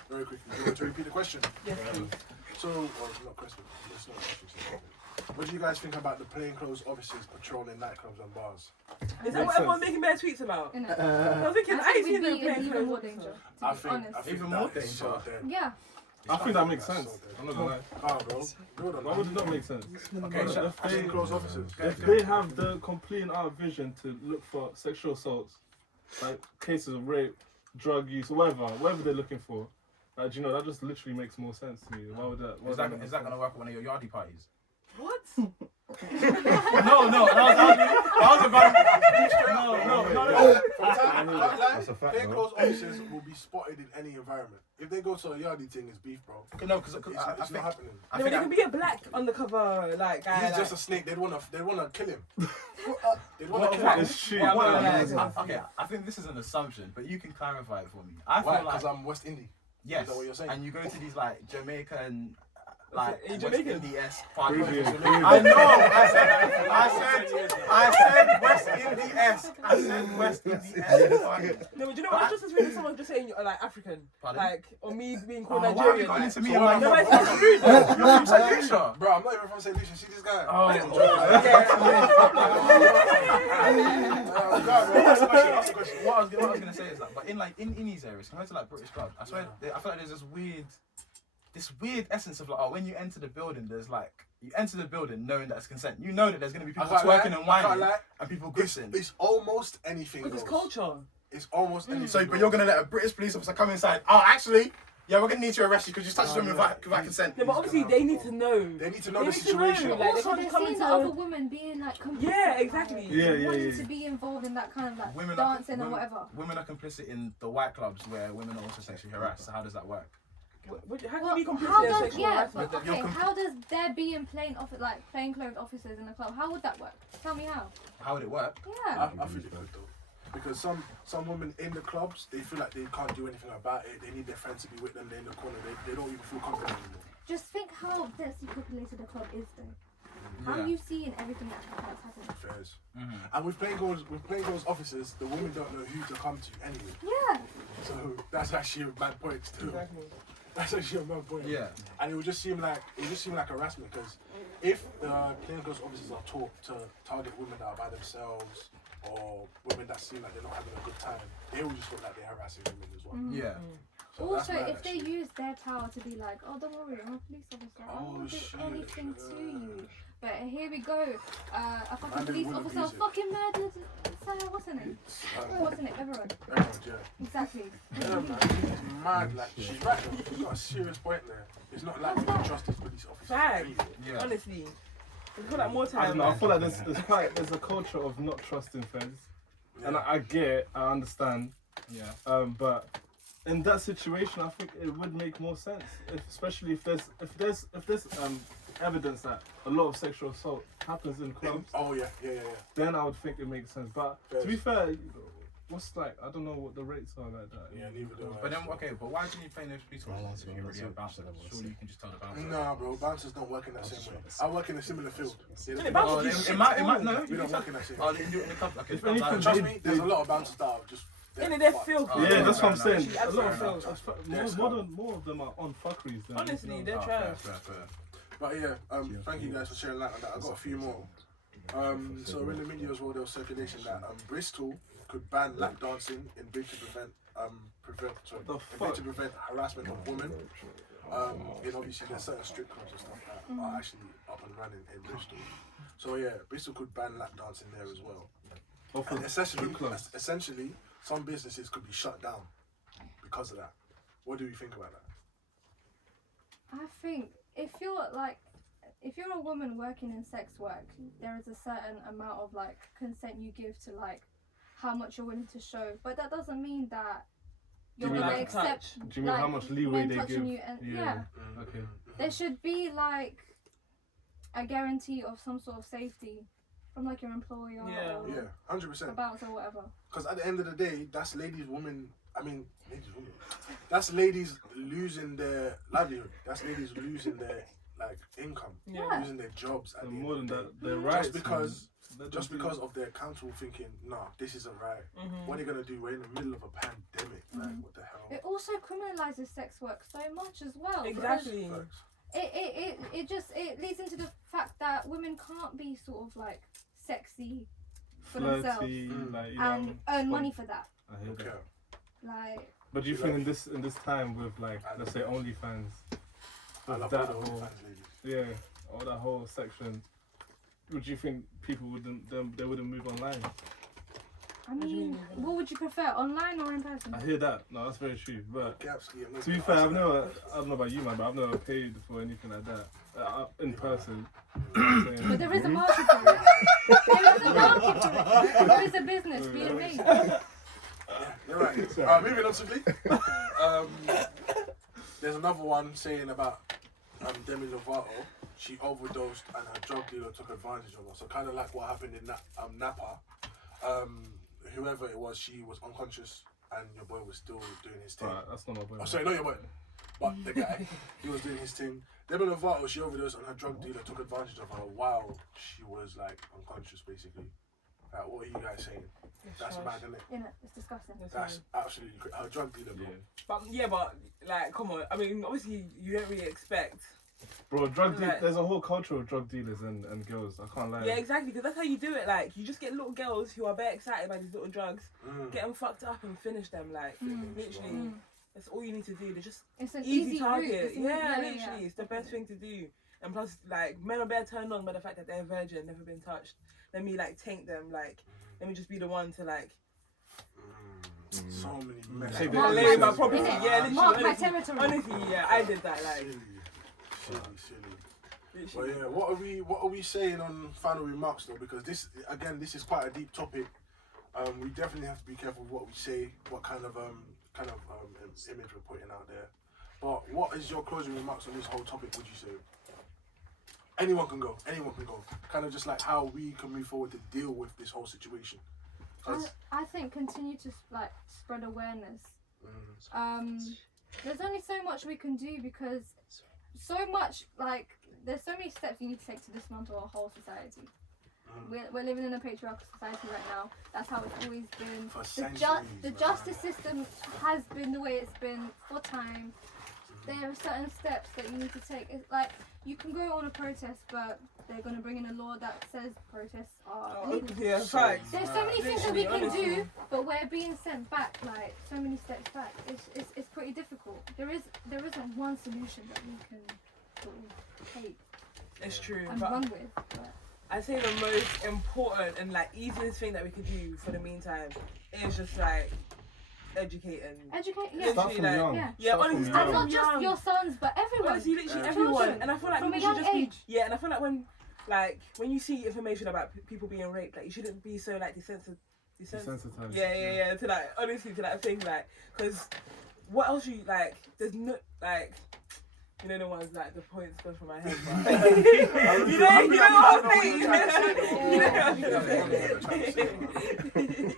Very quickly. You want to repeat the question? Yes, please. So, it's not a question. It's not a question. What do you guys think about the plainclothes officers patrolling nightclubs and bars? Is that what everyone's making bare tweets about? Innit? I was thinking, I ain't we'd seen them be in playing even more clothes. danger. To I be think honest. Even that more is so danger. dead. Yeah. I think that makes That's sense. so dead. I'm not gonna lie. Calm, bro. Good on Why would it not make sense? Okay, If they- plainclothes officers. If they have the complete and utter vision to look for sexual assaults, like cases of rape, drug use, whatever they're looking for, like, do you know, that just literally makes more sense to me. Why would that? Is that going to work at one of your yardie parties? What? No, that was about. No. That's a fact, plainclothes officers will be spotted in any environment. If they go to a yardie thing, it's beef, bro. No, because It's not happening. No, but there can be a black undercover like guy. He's like, just a snake. They'd wanna kill him. They'd What wanna kill him. is shit? Okay, I think this is an assumption, but you can clarify it for me. I Why? feel like Because I'm West Indie. yes, Is that what you're saying? and you go to these like Jamaican, like Are you West Jamaican? Indies. Caribbean. I know. I said West Indies. I said West Indies. No, but you know what? It's just as weird as someone just saying like African, Pardon? like or me being called Why have you Nigerian. got Like, into me So and what my am no, I- but it's rude though. You're from St. Lucia. Bro, I'm not even from St. Lucia. See this guy? That's the question. What I was gonna say is that, but in these areas compared to like British clubs, I swear, I feel like there's this weird essence of like, oh, when you enter the building, there's like you enter the building knowing that it's consent. You know that there's gonna be people twerking and whining and people grissing. It's almost anything Because goes. it's culture. It's almost anything. So, but you're gonna let a British police officer come inside? Oh, actually, yeah, we're gonna need to arrest you because you touched them without consent. No, but obviously they need to know. They need to know They the need to know, situation. like, they Also, can't they're just come seeing into the other women being like complicit. Yeah, exactly. Wanting to be involved in that kind of like dancing and whatever. Women are complicit in the white clubs where women are also sexually harassed. So how does that work? How can you be complicit how in does sexual harassment? okay? How does there being plainclothes officers in the club? How would that work? Tell me how. How would it work? Yeah. I feel it could though. Because some women in the clubs, they feel like they can't do anything about it. They need their friends to be with them. They're in the corner. They don't even feel confident anymore. Just think how densely populated the club is, though. How Yeah. you seeing everything that's happening? Fairs. Mm-hmm. And with plainclothes officers, the women don't know who to come to anyway. Yeah. So that's actually a bad point too. Exactly. That's actually a bad point. Yeah. And it would just seem like harassment because if the plainclothes officers are taught to target women that are by themselves or women that seem like they're not having a good time, they will just feel like they're harassing women as well. Yeah. So that's Also, bad, if they actually. use their power to be like, oh, don't worry, I'm a police officer, I Oh, won't do shit. anything to you. But here we go, a fucking Man, they police will officer abuse it. fucking murdered, what's her name? What's her name? Everyone. Yeah. Exactly. Yeah, man, she's mad. Like she's right. She's got a serious point there. It's not like we can trust these police officers. Fact. Yeah. Honestly. I feel like more I time. don't know. I feel like there's a culture of not trusting feds, and I get it. I understand. Yeah. But in that situation, I think it would make more sense, especially if there's evidence that a lot of sexual assault happens in clubs. Oh yeah. Then I would think it makes sense. But to be fair, what's like I don't know what the rates are like that. Yeah, neither do I. But then, okay, but why didn't you play those police officers if you already have bouncers? Surely you can just tell the bouncer. Nah, bro, bouncers don't work in that same way. I work in a similar field. Really, bouncers Oh, do it shit might, too. no. We don't work in that same Oh, way. they can do it in the club. Okay, If anything, Trust me, there's a lot of bouncers that are just. In their field. Oh, Yeah, that's what I'm saying. Actually, A lot absolutely. of more of them are on fuckeries. Than Honestly, they're Oh, trash. fair. But yeah, thank you guys for sharing light on that. I got a few more. So in the media as well, there was circulation that Bristol could ban lap dancing in bid to prevent harassment of women. And obviously there's certain strip clubs and stuff that are actually up and running in Bristol. So yeah, Bristol could ban lap dancing there as well. And essentially, some businesses could be shut down because of that. What do you think about that? I think if you're a woman working in sex work, there is a certain amount of like consent you give to like how much you're willing to show, but that doesn't mean that you're Do you mean gonna like accept. Do you mean like, how much leeway men they touching give? you and, yeah. Okay. There should be like a guarantee of some sort of safety from like your employer Yeah. or Yeah, 100%. a bouncer or whatever. Because at the end of the day, that's that's ladies losing their livelihood. That's ladies losing their like income, Yeah. losing their jobs. At the end More of than the that, day. their rights. Just because of their council thinking, nah, this isn't right. What are they gonna do? We're in the middle of a pandemic. Like, what the hell? It also criminalizes sex work so much as well. Exactly. Facts. It leads into the fact that women can't be sort of like sexy for flirty, themselves like and earn money for that. I hear Okay. that. Like, But do you think in this time with like let's say OnlyFans, I with love that all the whole fans, ladies. yeah, all that whole section, would you think people wouldn't move online? I mean, what would you prefer, online or in person? I hear that. No, that's very true. But Gapski, I'm not to be gonna fair, answer I don't know about you, man, but I've never paid for anything like that in person. But there is a market for it. There is a It's a business. Be engaged. You're right. Moving on swiftly. There's another one saying about Demi Lovato. She overdosed and her drug dealer took advantage of her. So kind of like what happened in Napa. Whoever it was, she was unconscious and your boy was still doing his thing. That's not my boy. Oh, sorry, not your boy. But the guy, he was doing his thing. Demi Lovato, she overdosed and her drug dealer took advantage of her while she was like unconscious, basically. What are you guys saying? That's mad, isn't it? It's disgusting. That's absolutely crazy. Her drug dealer, bro. But like, come on. I mean, obviously, you don't really expect. Bro, there's a whole culture of drug dealers and girls. I can't lie. Yeah, exactly. Because that's how you do it. Like, you just get little girls who are very excited by these little drugs, get them fucked up and finish them. Like, literally, that's all you need to do. They're just it's an easy target. Yeah, literally, it's the best thing to do. And plus, like, men are bare turned on by the fact that they're virgin, never been touched. Let me like taint them. Like, let me just be the one to like. So many men. Lay my property. Yeah, literally. Mark my territory. Honestly, yeah, I did that. Like, silly. Well, yeah. What are we saying on final remarks though? Because this is quite a deep topic. We definitely have to be careful with what we say, what kind of image we're putting out there. But what is your closing remarks on this whole topic? Would you say? Anyone can go. Kind of just like how we can move forward to deal with this whole situation. I think continue to like spread awareness. There's only so much we can do because there's so many steps you need to take to dismantle our whole society. We're living in a patriarchal society right now. That's how it's always been. The justice system has been the way it's been for time. There are certain steps that you need to take. It's like you can go on a protest, but they're going to bring in a law that says protests are illegal. Yeah, facts. There's so many things that we can do, but we're being sent back like so many steps back. It's pretty difficult. There isn't one solution that we can sort of take. It's true. And run with. But I say the most important and like easiest thing that we could do for the meantime is just like educate, yeah. Start from young. Yeah, honestly, and not just your sons, but everyone. Honestly, literally everyone. Children. And I feel like from a people should young just age. be, and I feel like when you see information about people being raped, like you shouldn't be so like desensitized. Yeah. To that, honestly, to that thing, like, because what else you like? There's no like. You know the ones like the points go from my head. But you know what I'm saying?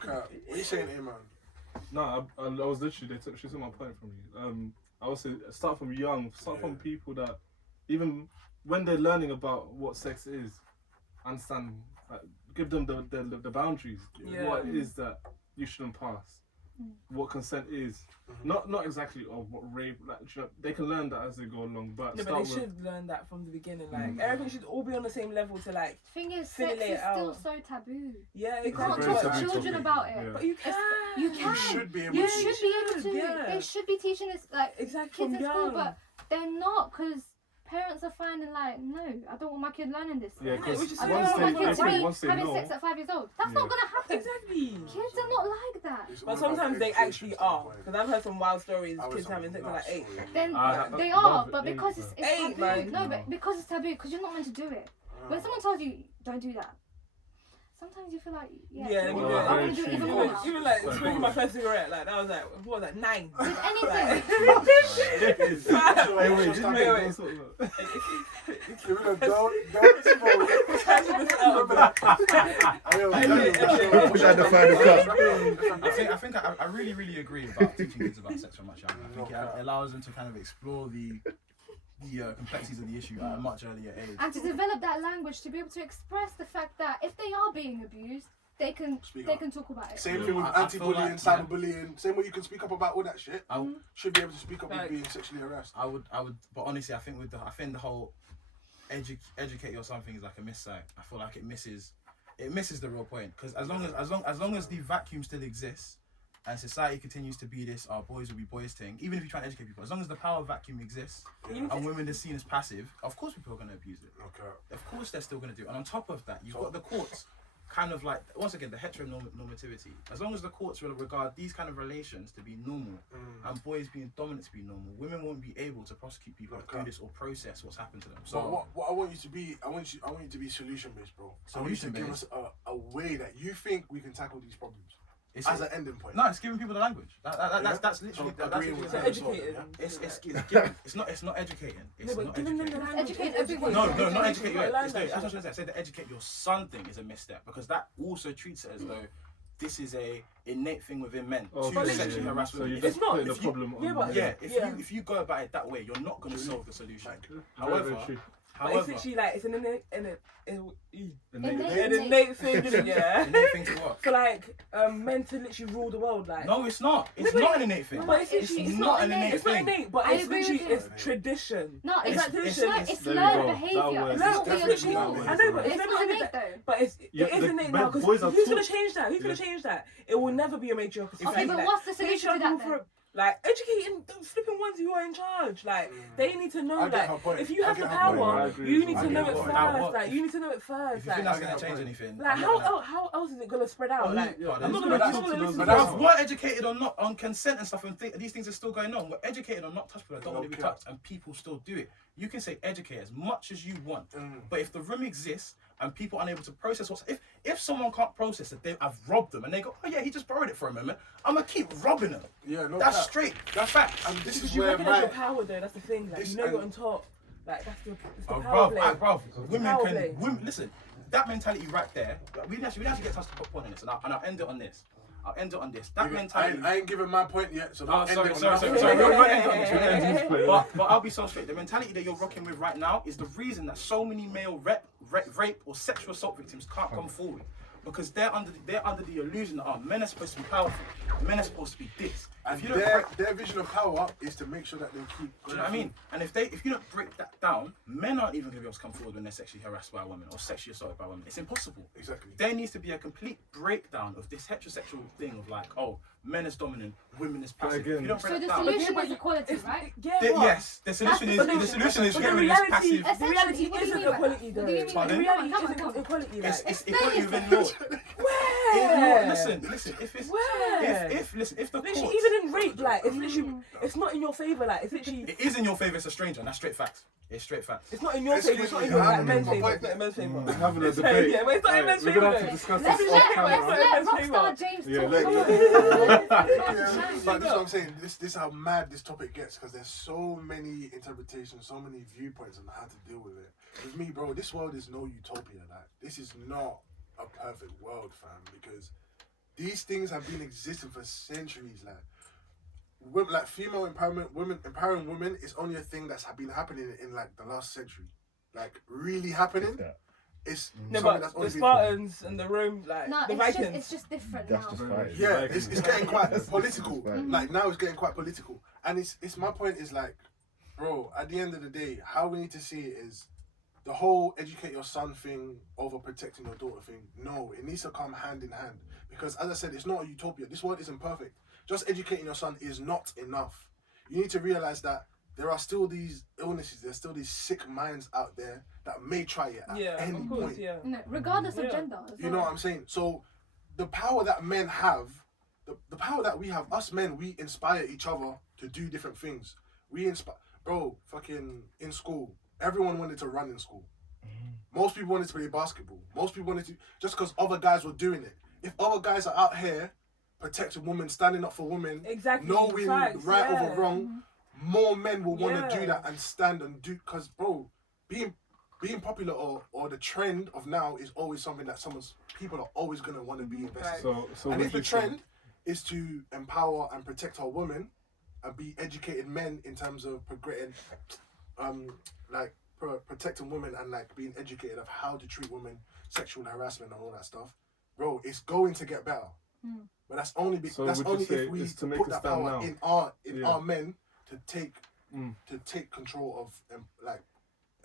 What are you saying here, man? No, I was literally she took my point from you. I would say start from young, from people that even when they're learning about what sex is, understand, like, give them the boundaries. What it is that you shouldn't pass. What consent is, not exactly of what rape. Like, you know, they can learn that as they go along, but they should learn that from the beginning. Like everything should all be on the same level to like. Thing is, sex is still so taboo. Yeah, you can't talk to children about it. Yeah. But you can. You should be able to. Yeah. They should be teaching this like exactly kids at school, but they're not because. Parents are finding like, no, I don't want my kid learning this. Yeah, because I don't want my kid to be having sex at 5 years old. That's not gonna happen. Exactly. Kids are not like that. But sometimes they actually are. Because I've heard some wild stories, kids having sex at like 8. Then they are, but because it's 8, taboo. man. No, but because it's taboo, because you're not meant to do it. When someone tells you, don't do that, sometimes you feel like, I want to do it even more now. Even like smoking my first cigarette, like that was like, what was that, 9? With anything. I really, really agree about teaching kids about sex from much younger. I think it allows them to kind of explore the complexities of the issue at a much earlier age. And to develop that language to be able to express the fact that if they are being abused, they can talk about it. Same thing with anti-bullying, cyberbullying. Same way you can speak up about all that shit. Should be able to speak up with being sexually harassed. I would, but honestly, I think the whole educate or something is like a miss site. I feel like it misses the real point, because as long as the vacuum still exists and society continues to be this boys will be boys thing, even if you try and educate people, as long as the power vacuum exists and women are seen as passive, of course people are going to abuse it. Okay. Of course they're still going to do it. And on top of that, you've got the courts kind of like, once again, the heteronormativity. As long as the courts will regard these kind of relations to be normal and boys being dominant to be normal, women won't be able to prosecute people that do this or process what's happened to them. So what I want you to be, I want you to be solution based, bro. I want you to give us a way that you think we can tackle these problems. As an ending point. No, it's giving people the language. That's literally educating. It's not educating. It's No, not but giving them the educating. language. Educate everyone. No, not educate. Educate That's what I was trying to say. I said the educate your son thing is a misstep because that also treats it as though this is a innate thing within men to sexually harass women. So it's not the problem. If you go about it that way, you're not going to solve the solution. However, it's literally like it's an innate thing, innate thing to what? for like men to literally rule the world. Like No, it's not. It's not an innate thing. But it's not an innate It's not thing. innate, but I it's agree with literally you. it's tradition. No, It's like tradition. it's there you learned go. behaviour. That It's was- not That's what literally. you're doing. I know, but It's not innate though. But it is innate now because boys are who's gonna taught. change that? Who's gonna change that? It will never be a matriarchy. Okay, but what's the solution to that then? Like educating the flipping ones who are in charge. Like they need to know I get her that point. if you I have get the her point. power, I agree you with need you. to know I it get her first. point. Like you need to know it If first. you think that's Like going to change anything, like how else is it gonna spread out? Like I'm not gonna listen to Bruv, we're educated or not on consent and stuff, and these things are still going on. We're educated on not touch people that don't want to be touched, and people still do it. You can say educate as much as you want, but if the room exists and people are unable to process what's if someone can't process that I've robbed them and they go, oh yeah, he just borrowed it for a moment, I'm gonna keep robbing them. Yeah, no, That's straight. That's fact. And this because is you where recognize your my power though. That's the thing. Like you know you're on top. Like that's the power play. Power play. Women, listen, that mentality right there. We didn't actually get a chance to put point on this, and I'll end it on this. That mentality. I ain't giving my point yet, so Oh, sorry. We'll end We'll end Yeah. on this. But I'll be so straight. The mentality that you're rocking with right now is the reason that so many male rape or sexual assault victims can't come forward. Because they're under the illusion that men are supposed to be powerful, men are supposed to be this. And If you don't their vision of power is to make sure that they keep. do you know what I mean? And if you don't break that down, men aren't even going to be able to come forward when they're sexually harassed by women or sexually assaulted by women. It's impossible. Exactly. There needs to be a complete breakdown of this heterosexual thing of like, oh, men is dominant, women is passive. again- If you don't So break the that down, solution is equality, right? yes, the solution is women is passive. The reality What do you isn't mean by equality that? though. What do you mean by The that? reality Come on, isn't come on. equality. It's Like equality within law. where? Listen. If the Literally, courts, even in rape, like it's literally, it's not in your favor. Like it's literally, it is in your favor. It's a stranger, and that's straight fact. It's straight fact. it's not in your favor. It's not in me, your I like, haven't men's given my favor. It's not in men's favor. We're having a debate. Yeah, but it's not in Alright, men's we're favor. gonna have to discuss Let's this let off camera. Rockstar James Yeah, talk. let- Come on. But this is what I'm saying. This is how mad this topic gets because there's so many interpretations, so many viewpoints on how to deal with it. With me, bro, this world is no utopia. Like this is not a perfect world, fam. Because these things have been existing for centuries. Like female empowerment, women empowering women is only a thing that's been happening in like the last century. Like really happening. Yeah. It's No, something but only the been- Spartans and the Rome, like No, the Vikings. it's just different That's now. just fine. Yeah, it's getting quite That's political. fine. Like now, it's getting quite political, and it's my point is like, bro. At the end of the day, how we need to see it is the whole educate your son thing over protecting your daughter thing. No, it needs to come hand in hand because, as I said, it's not a utopia. This world isn't perfect. Just educating your son is not enough. You need to realize that there are still these illnesses. There's still these sick minds out there that may try it at any of course, point. yeah. No, regardless of Yeah. gender. as You know well. what I'm saying? So the power that men have, the power that we have, us men, we inspire each other to do different things. We inspire, bro, fucking in school, everyone wanted to run in school. Most people wanted to play basketball. Most people wanted to, just because other guys were doing it. If other guys are out here protecting women, standing up for women, Exactly. knowing Facts, right yeah. over wrong, more men will want to do Yeah. that and stand and do, because, bro, being popular or the trend of now is always something that people are always going to want to be invested in. So And would if the you say- trend is to empower and protect our women and be educated men in terms of progressing, protecting women and like being educated of how to treat women, sexual harassment and all that stuff, bro, it's going to get better. But that's only So that's would you only say if we it's to make put a that stand power now? in Yeah. our men to take control of like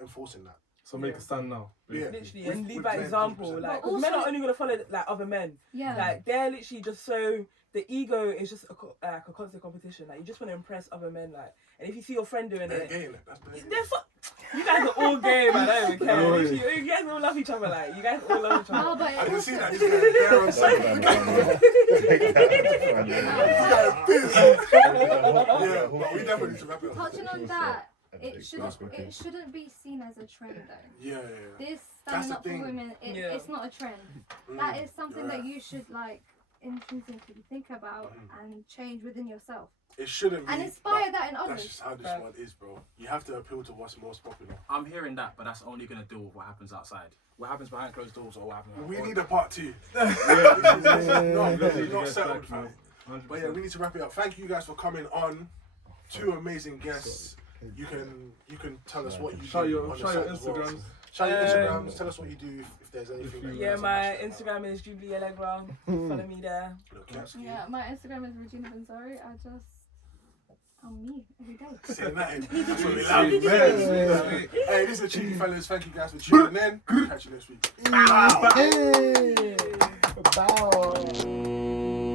enforcing that. So make a stand now. Yeah. Literally, and lead by example. 100%. Like, But 'cause men also- are only gonna follow like other men. Yeah. Like they're literally just so the ego is just like a constant competition. Like you just want to impress other men. Like, and if you see your friend doing They're it, gay, innit? That's bad. you guys are all gay, man. I don't even care. No, Literally, you guys all love each other. Like you guys all love each No, other. but I can see that. This guy is there on something. Yeah, but we definitely need to wrap it up. touching on that, it shouldn't be seen as a trend though. Yeah. This That's standing the up for thing. women, it's not a trend. That is something that you should like intrinsically think about and change within yourself. It shouldn't be. And inspire but that in That's others. just how this one is, bro. You have to appeal to what's most popular. I'm hearing that, but that's only gonna deal with what happens outside. What happens behind closed doors or what happens. We need a part 2. No, not settled, fam. But yeah, we need to wrap it up. Thank you guys for coming on. 2 amazing guests. You can tell us what you Shout do your on the side as well. Instagrams. Shout your Instagrams. Tell us what you do if there's anything. that you Yeah, guys my want to shout out. Instagram is Jubilee Allegra. Follow me there. Look, Kepski. Yeah, my Instagram is Regina Benzari. I'm me every day. Saying that in. That's what we love. Hey, this is the Cheeky Fellas. Thank you guys for tuning in. Catch you next week. Hey. Bow.